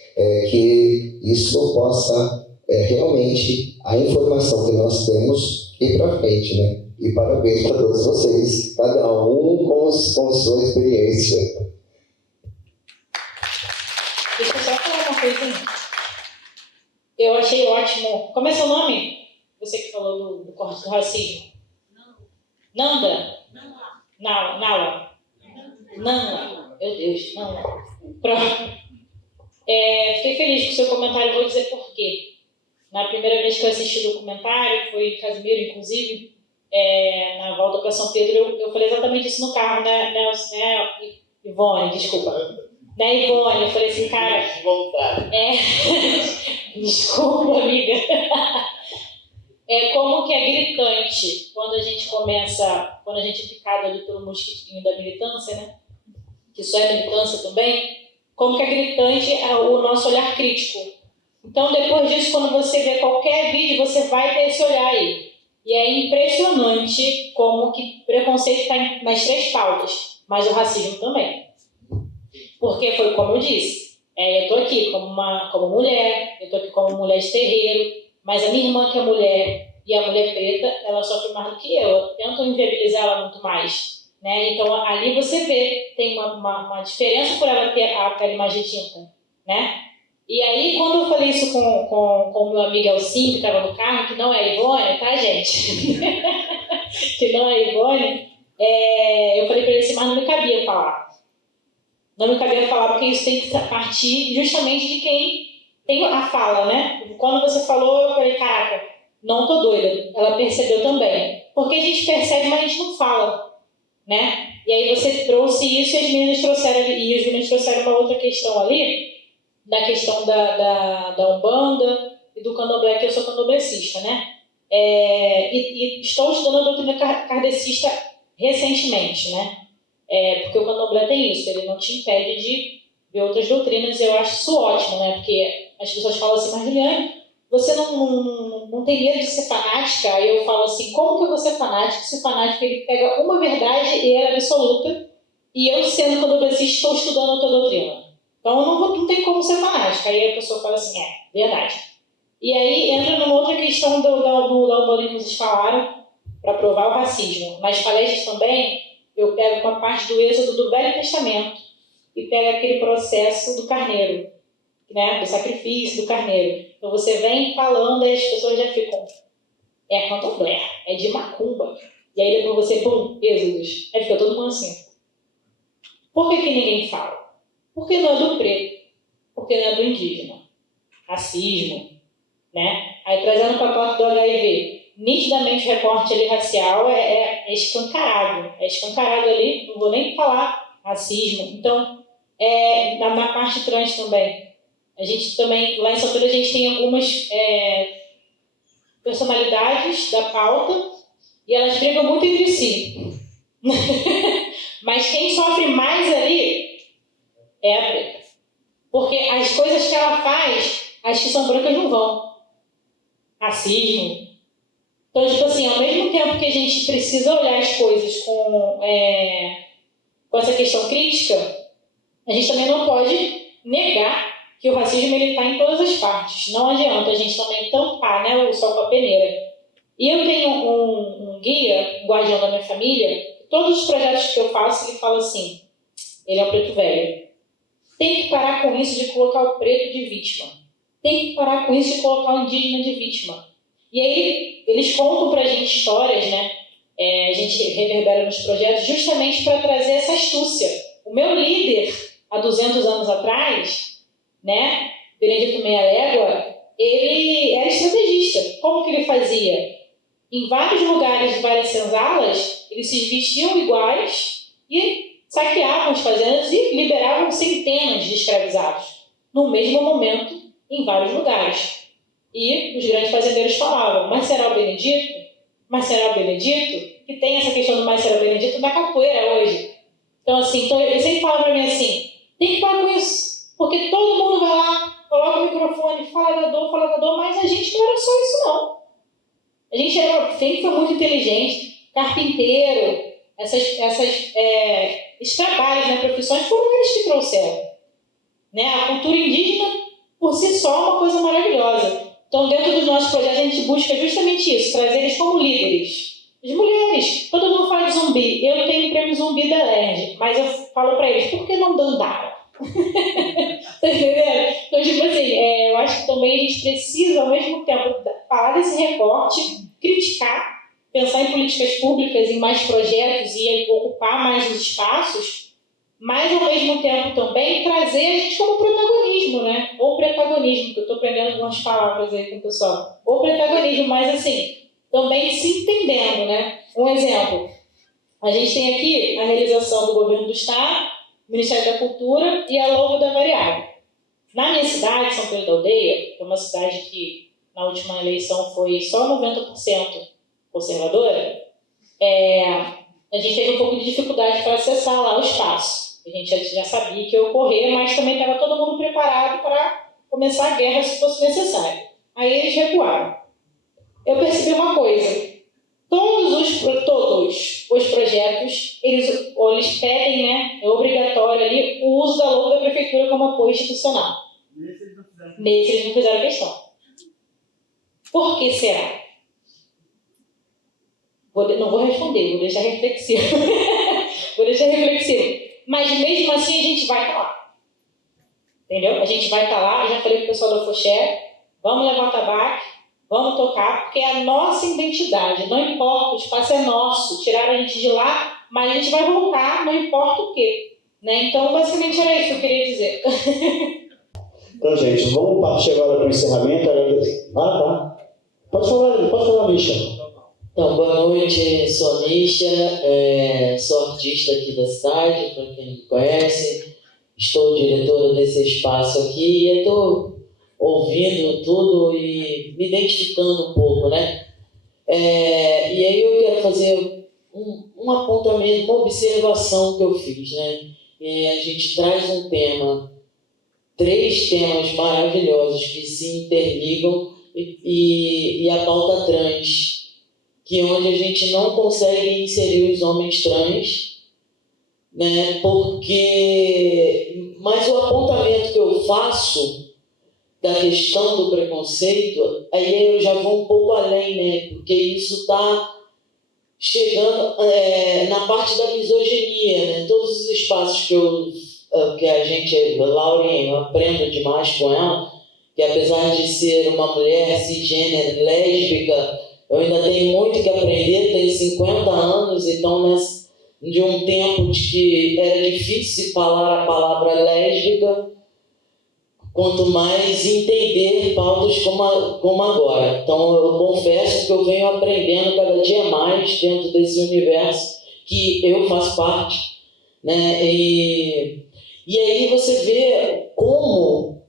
que isso possa realmente, a informação que nós temos, ir para frente, né? E parabéns para todos vocês, cada um com sua experiência. Deixa eu só falar uma coisinha. Eu achei ótimo. Como é seu nome? Você que falou do racismo. Nanda? Nala. Nala. Meu Deus, Nala. Pronto. Fiquei feliz com o seu comentário, vou dizer por quê. Na primeira vez que eu assisti o documentário, foi em Casimiro, inclusive, na volta para São Pedro, eu falei exatamente isso no carro, né, Ivone, desculpa. Né, Ivone, eu falei assim, cara... Desculpa, amiga. como que é gritante quando a gente é picado ali pelo mosquitinho da militância, né? Que isso é militância também, como que é gritante o nosso olhar crítico. Então, depois disso, quando você vê qualquer vídeo, você vai ter esse olhar aí. E é impressionante como que preconceito está nas 3 pautas, mas o racismo também. Porque foi como eu disse, eu estou aqui como mulher, eu estou aqui como mulher de terreiro, mas a minha irmã que é mulher e a mulher preta, ela sofre mais do que eu tento inviabilizar ela muito mais. Né? Então, ali você vê, tem uma diferença por ela ter a pele mais retinta, né? E aí, quando eu falei isso com o meu amigo Elcinho, que estava no carro, que não é Ivone, tá, gente? Que não é Ivone, eu falei para ele assim, mas não me cabia falar. Não me cabia falar, porque isso tem que partir justamente de quem tem a fala, né? Quando você falou, eu falei, caraca, não tô doida. Ela percebeu também. Porque a gente percebe, mas a gente não fala, né? E aí você trouxe isso e as meninas trouxeram, e os meninos trouxeram uma outra questão ali, da questão da Umbanda e do Candomblé, que eu sou candomblecista, né? E estou estudando a doutrina kardecista recentemente, né? Porque o Candomblé tem isso, ele não te impede de ver outras doutrinas, e eu acho isso ótimo, né? Porque as pessoas falam assim, mas Juliane, você não tem medo de ser fanática? Aí eu falo assim, como que eu vou ser fanática? Se o fanático ele pega uma verdade e ela é absoluta, e eu, sendo candomblessista, estou estudando outra doutrina. Então não tem como ser fanática. Aí a pessoa fala assim, verdade. E aí entra numa outra questão da Umbanda que vocês falaram, para provar o racismo. Nas palestras também, eu pego uma parte do Êxodo do Velho Testamento e pego aquele processo do carneiro, né? Do sacrifício do carneiro. Então você vem falando e as pessoas já ficam, candomblé, é de macumba. E aí depois você, Êxodos. Aí fica todo mundo assim. Por que ninguém fala? Porque não é do preto, porque não é do indígena. Racismo, né? Aí trazendo para a parte do HIV, nitidamente o recorte ali racial é escancarado. É escancarado ali, não vou nem falar racismo. Então, na parte trans também. A gente também, lá em São Paulo, a gente tem algumas personalidades da pauta e elas brigam muito entre si. Mas quem sofre mais ali é a preta. Porque as coisas que ela faz, as que são brancas não vão. Racismo. Então, tipo assim, ao mesmo tempo que a gente precisa olhar as coisas com essa questão crítica, a gente também não pode negar que o racismo está em todas as partes. Não adianta a gente também tampar, né, o sol com a peneira. E eu tenho um guia, um guardião da minha família, todos os projetos que eu faço, ele fala assim, ele é um preto velho. Tem que parar com isso de colocar o preto de vítima. Tem que parar com isso de colocar o indígena de vítima. E aí, eles contam pra gente histórias, né? A gente reverbera nos projetos justamente para trazer essa astúcia. O meu líder, há 200 anos atrás, né? Benedito Meia Légua, ele era estrategista. Como que ele fazia? Em vários lugares de várias senzalas, eles se vestiam iguais e saqueavam as fazendas e liberavam centenas de escravizados, no mesmo momento, em vários lugares. E os grandes fazendeiros falavam, mas será o Benedito? Mas será o Benedito? Que tem essa questão do mas será o Benedito da capoeira hoje. Então, assim, ele sempre fala para mim assim, tem que parar com isso, porque todo mundo vai lá, coloca o microfone, fala da dor, mas a gente não era só isso, não. A gente sempre foi muito inteligente, carpinteiro, esses trabalhos, né, profissões, foram eles que trouxeram. Né? A cultura indígena, por si só, é uma coisa maravilhosa. Então, dentro dos nossos projetos, a gente busca justamente isso, trazer eles como líderes. As mulheres, todo mundo fala de zumbi. Eu tenho o prêmio zumbi da LERJ, mas eu falo para eles, por que não Dandara? Tá entendendo? Então, tipo assim, eu acho que também a gente precisa, ao mesmo tempo, falar desse recorte, criticar, pensar em políticas públicas, em mais projetos e ocupar mais os espaços, mas, ao mesmo tempo, também trazer a gente como protagonismo, né? Ou protagonismo, que eu estou aprendendo algumas palavras aí com o pessoal. Ou protagonismo, mas, assim, também se entendendo, né? Um exemplo, a gente tem aqui a realização do Governo do Estado, Ministério da Cultura e a Logo da Variável. Na minha cidade, São Pedro da Aldeia, que é uma cidade que na última eleição foi só 90% conservadora, a gente teve um pouco de dificuldade para acessar lá o espaço. A gente já sabia que ia ocorrer, mas também estava todo mundo preparado para começar a guerra se fosse necessário. Aí eles recuaram. Eu percebi uma coisa: todos os projetos, eles pedem, né, é obrigatório ali, o uso da logo da prefeitura como apoio institucional. Nesse eles não fizeram questão. Por que será? Não vou responder, vou deixar reflexivo. Mas mesmo assim a gente vai estar lá. Entendeu? A gente vai estar lá, eu já falei com o pessoal da Foché, vamos levar o tabaco, vamos tocar, porque é a nossa identidade, não importa, o espaço é nosso, tiraram a gente de lá, mas a gente vai voltar, não importa o quê. Né? Então, basicamente era isso que eu queria dizer. Então, gente, vamos partir agora para o encerramento. Tá. Pode falar, Misha. Então, boa noite, sou a Misha, sou artista aqui da cidade, para quem me conhece, estou diretora desse espaço aqui e estou ouvindo tudo e me identificando um pouco, né? E aí eu quero fazer um apontamento, uma observação que eu fiz, né? A gente traz um tema, 3 temas maravilhosos que se interligam e a pauta trans, que é onde a gente não consegue inserir os homens trans, né? Mas o apontamento que eu faço da questão do preconceito, aí eu já vou um pouco além, né? Porque isso está chegando na parte da misoginia, né? Todos os espaços que a gente, Lauren, eu aprendo demais com ela, que apesar de ser uma mulher cisgênero, lésbica, eu ainda tenho muito que aprender, tenho 50 anos, então de um tempo de que era difícil falar a palavra lésbica, quanto mais entender pautas como agora. Então eu confesso que eu venho aprendendo cada dia mais dentro desse universo que eu faço parte, né? E aí você vê como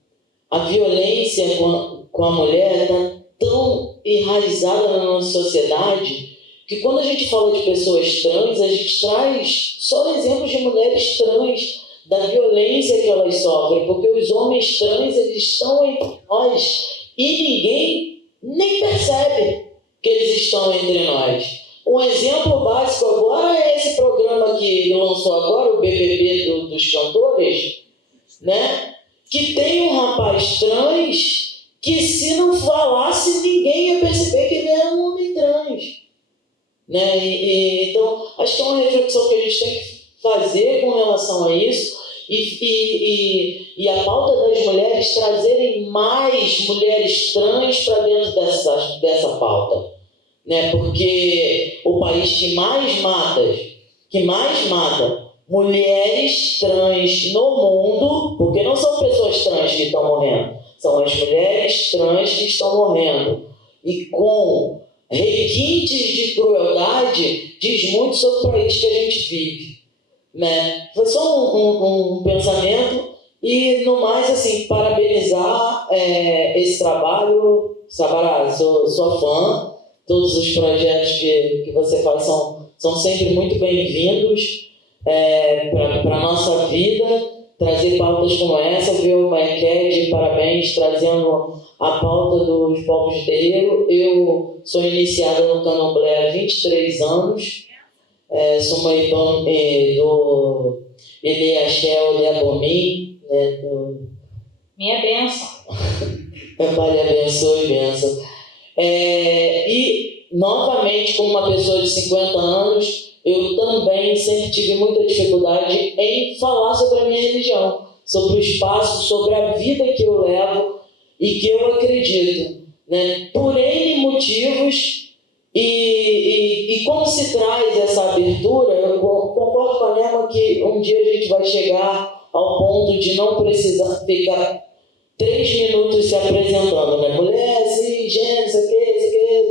a violência com a mulher está tão enraizada na nossa sociedade que quando a gente fala de pessoas trans, a gente traz só exemplos de mulheres trans, da violência que elas sofrem, porque os homens trans, eles estão entre nós e ninguém nem percebe que eles estão entre nós. Um exemplo básico agora é esse programa que lançou agora, o BBB dos cantores, né? Que tem um rapaz trans que, se não falasse, ninguém ia perceber que ele era um homem trans, né? Então, acho que é uma reflexão que a gente tem que fazer com relação a isso e a pauta das mulheres, trazerem mais mulheres trans para dentro dessa pauta, né? Porque o país que mais mata mulheres trans no mundo, porque não são pessoas trans que estão morrendo, são as mulheres trans que estão morrendo, e com requintes de crueldade, diz muito sobre o país que a gente vive, né? Foi só um pensamento, e no mais, assim, parabenizar esse trabalho. Sabará, sou fã, todos os projetos que você faz são sempre muito bem-vindos para a nossa vida. Trazer pautas como essa, ver o Maeked, parabéns, trazendo a pauta dos povos de terreiro. Eu sou iniciada no Candomblé há 23 anos, sou uma irmã do Ele Axel de Abomim, né, Minha bênção. Meu pai lhe abençoe, bênção. E, novamente, como uma pessoa de 50 anos, eu também sempre tive muita dificuldade em falar sobre a minha religião, sobre o espaço, sobre a vida que eu levo e que eu acredito, né? Por N motivos, e como se traz essa abertura, eu concordo com a Nema que um dia a gente vai chegar ao ponto de não precisar ficar 3 minutos se apresentando, né? Mulher, cisgênero, isso aqui,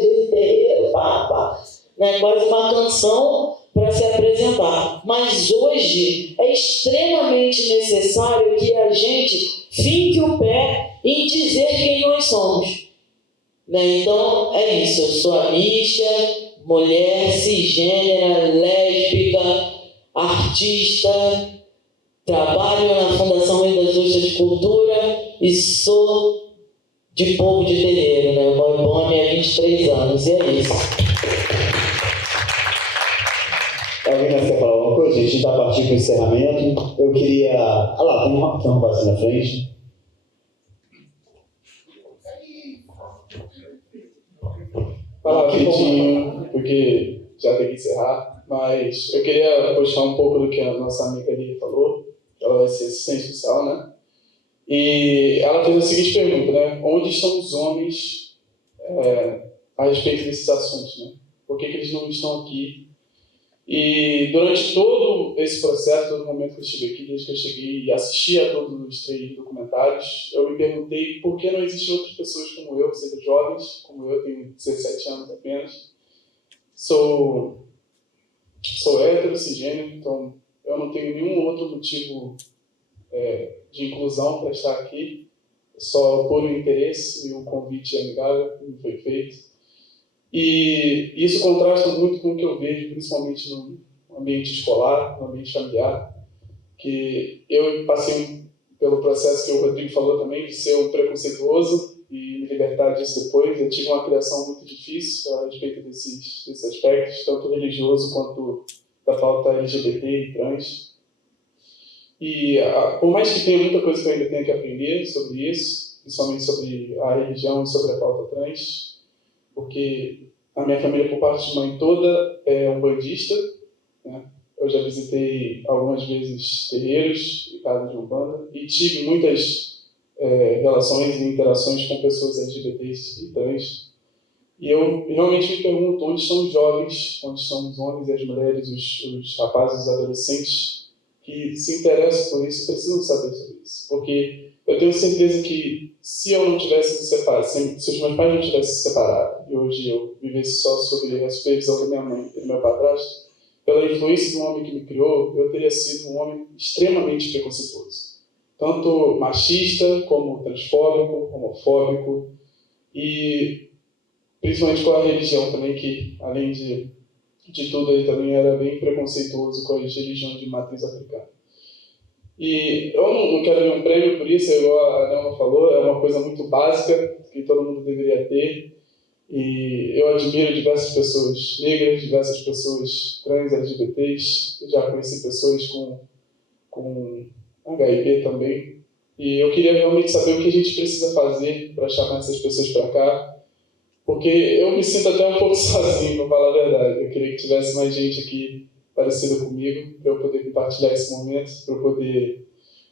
de terreiro, pá, né? Quase uma canção para se apresentar. Mas hoje é extremamente necessário que a gente finque o pé em dizer quem nós somos, Né? Então, é isso. Eu sou amisha, mulher, cisgênera, lésbica, artista, trabalho na Fundação Rei das Ostras de Cultura e sou de povo de terreiro, né? Boy Bonnie há 23 anos, e é isso. Alguém mais quer falar alguma coisa? A gente está partindo para o encerramento. Eu queria... Ah lá, tem um passo na frente. Falar rapidinho, porque já tem que encerrar, mas eu queria puxar um pouco do que a nossa amiga ali falou. Ela vai ser assistente social, né? E ela fez a seguinte pergunta, né? Onde estão os homens a respeito desses assuntos, né? Por que eles não estão aqui? E durante todo esse processo, todo momento que eu estive aqui, desde que eu cheguei e assisti a todos os 3 documentários, eu me perguntei por que não existem outras pessoas como eu, que sejam jovens, como eu, tenho 17 anos apenas. Sou hétero, cisgênero, então eu não tenho nenhum outro motivo de inclusão para estar aqui, só por um interesse e um convite amigável que me foi feito. E isso contrasta muito com o que eu vejo, principalmente no ambiente escolar, no ambiente familiar, que eu passei pelo processo que o Rodrigo falou também, de ser um preconceituoso e me libertar disso depois. Eu tive uma criação muito difícil a respeito desses aspectos, tanto religioso quanto da pauta LGBT e trans. E por mais que tenha muita coisa que eu ainda tenho que aprender sobre isso, principalmente sobre a religião e sobre a pauta trans, porque a minha família, por parte de mãe toda, é umbandista, né? Eu já visitei algumas vezes terreiros e casas de umbanda e tive muitas relações e interações com pessoas LGBTs e trans. E eu realmente me pergunto onde estão os jovens, onde estão os homens e as mulheres, os rapazes, os adolescentes que se interessam por isso e precisam saber sobre isso. Porque eu tenho certeza que se eu não tivesse me separado, se os meus pais não tivessem se separado, e hoje eu vivesse só sob a supervisão da minha mãe e do meu padrasto, pela influência do homem que me criou, eu teria sido um homem extremamente preconceituoso. Tanto machista, como transfóbico, homofóbico, e principalmente com a religião também, que além de tudo ele também era bem preconceituoso com as religiões de matriz africana. E eu não quero nenhum prêmio por isso, igual a Nelma falou, é uma coisa muito básica que todo mundo deveria ter. E eu admiro diversas pessoas negras, diversas pessoas trans, LGBTs, já conheci pessoas com HIV também. E eu queria realmente saber o que a gente precisa fazer para chamar essas pessoas para cá, porque eu me sinto até um pouco sozinho, para falar a verdade. Eu queria que tivesse mais gente aqui parecida comigo, para eu poder compartilhar esse momento, para eu poder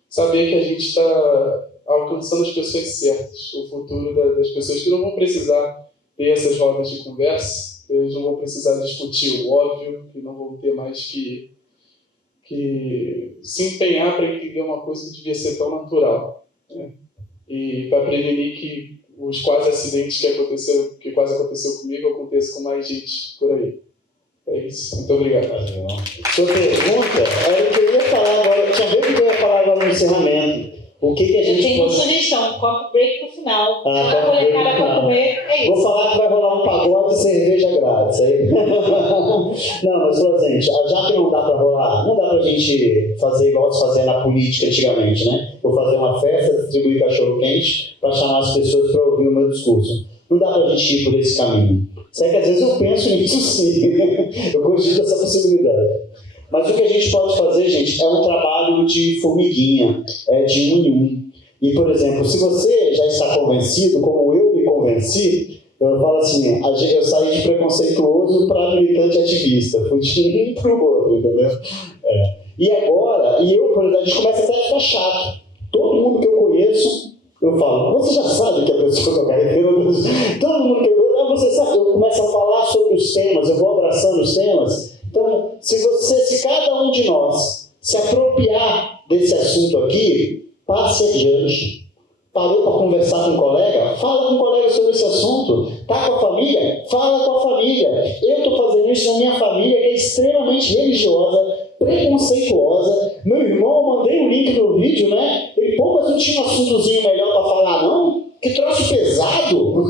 saber que a gente está alcançando as pessoas certas, o futuro das pessoas que não vão precisar ter essas rodas de conversa, eles não vão precisar discutir o óbvio, que não vão ter mais que se empenhar para entender uma coisa que devia ser tão natural, né? E para prevenir que os quase acidentes que quase aconteceu comigo aconteçam com mais gente por aí. É isso. Muito obrigado. Sua pergunta era o que eu ia falar agora. Eu tinha visto que eu ia falar agora no encerramento. O que a gente Eu tenho pode... uma sugestão, coffee break no final. Coffee break no final. Comer, é isso. Vou falar que vai rolar um pagode e cerveja grátis. Aí. Não, mas falou assim, já que não dá para rolar, não dá pra gente fazer igual se fazia na política antigamente, né? Vou fazer uma festa, distribuir cachorro-quente para chamar as pessoas para ouvir o meu discurso. Não dá pra gente ir por esse caminho. Sei que às vezes eu penso nisso sim. Eu cogito dessa possibilidade. Mas o que a gente pode fazer, gente, é um trabalho de formiguinha, de um em um. E, por exemplo, se você já está convencido, como eu me convenci, eu falo assim, eu saí de preconceituoso para militante ativista. Fui de um para o outro, entendeu? E agora, por exemplo, a gente começa até a ficar chato. Todo mundo que eu conheço, eu falo, você já sabe que a pessoa está carregando? Todo mundo que eu conheço, você sabe, eu começo a falar sobre os temas, eu vou abraçando os temas. Então, se cada um de nós se apropriar desse assunto aqui, passe adiante. Parou para conversar com um colega? Fala com um colega sobre esse assunto. Está com a família? Fala com a família. Eu estou fazendo isso na minha família, que é extremamente religiosa, preconceituosa. Meu irmão, eu mandei o link do vídeo, né? Ele, mas não tinha um assuntozinho melhor para falar, não? Que troço pesado.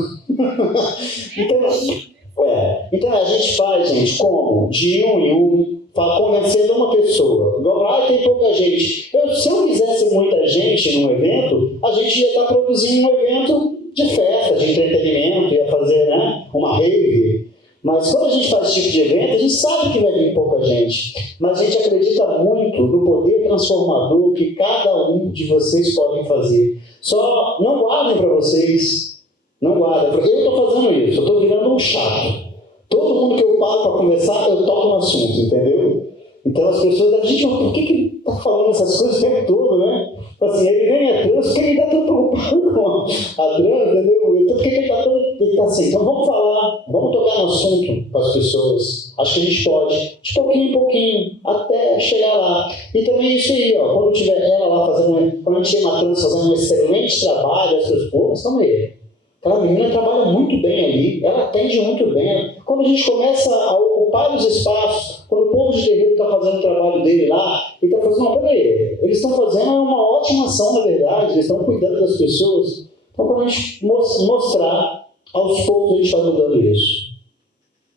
Então a gente faz, gente, como? De um em um, convencendo uma pessoa. Tem pouca gente. Se eu quisesse muita gente num evento, a gente ia estar produzindo um evento de festa, de entretenimento, ia fazer, né, uma rave. Mas quando a gente faz esse tipo de evento, a gente sabe que vai vir pouca gente. Mas a gente acredita muito no poder transformador que cada um de vocês podem fazer. Só não guardem para vocês. Não guardem. Porque eu estou fazendo isso. Eu estou virando um chato. Todo mundo que eu paro para conversar, eu toco no assunto, entendeu? Então as pessoas dizem, gente, mas por que ele está falando essas coisas o tempo todo, né? Assim, ele nem é trans, por que ele está tão preocupado com a trans, entendeu? Então por que ele está tão... Ele está assim, então vamos falar, vamos tocar no assunto para as pessoas. Acho que a gente pode, de pouquinho em pouquinho, até chegar lá. E também isso aí, ó, quando tiver ela lá fazendo, quando a gente chama a trans fazendo um excelente trabalho, as pessoas, pô, mas calma aí. Aquela menina trabalha muito bem ali, ela atende muito bem. Quando a gente começa a ocupar os espaços, quando o povo de terreiro está fazendo o trabalho dele lá, ele está fazendo, não, peraí, eles estão fazendo uma ótima ação, na verdade, eles estão cuidando das pessoas. Então, quando a gente mostrar, aos poucos a gente vai mudando isso.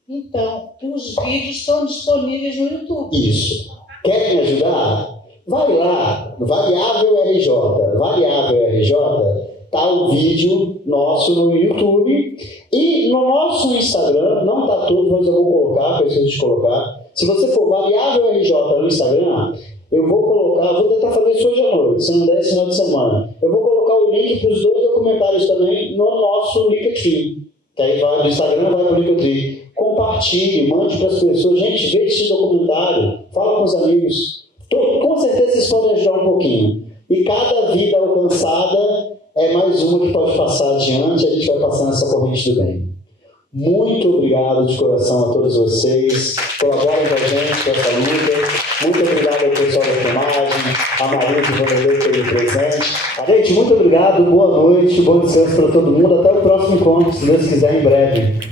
Então, os vídeos estão disponíveis no YouTube. Isso. Quer me ajudar? Vai lá, Variável RJ, tá o vídeo nosso no YouTube e no nosso Instagram, não tá tudo, mas eu vou colocar, que eu esqueci de colocar. Se você for Variável RJ no Instagram, eu vou colocar, vou tentar fazer isso hoje à noite, se não der esse final de semana. Eu vou colocar o link para os 2 documentários também no nosso Linktree. Que aí vai do Instagram, vai para o Linktree. Compartilhe, mande para as pessoas. Gente, veja esse documentário, fala com os amigos. Com certeza vocês podem ajudar um pouquinho. E cada vida alcançada é mais uma que pode passar adiante, a gente vai passando essa corrente do bem. Muito obrigado de coração a todos vocês. Colaborem com a gente, com essa luta. Muito obrigado ao pessoal da filmagem, a Maria que vendeu pelo presente. Gente, muito obrigado, boa noite, bom descanso para todo mundo. Até o próximo encontro, se Deus quiser, em breve.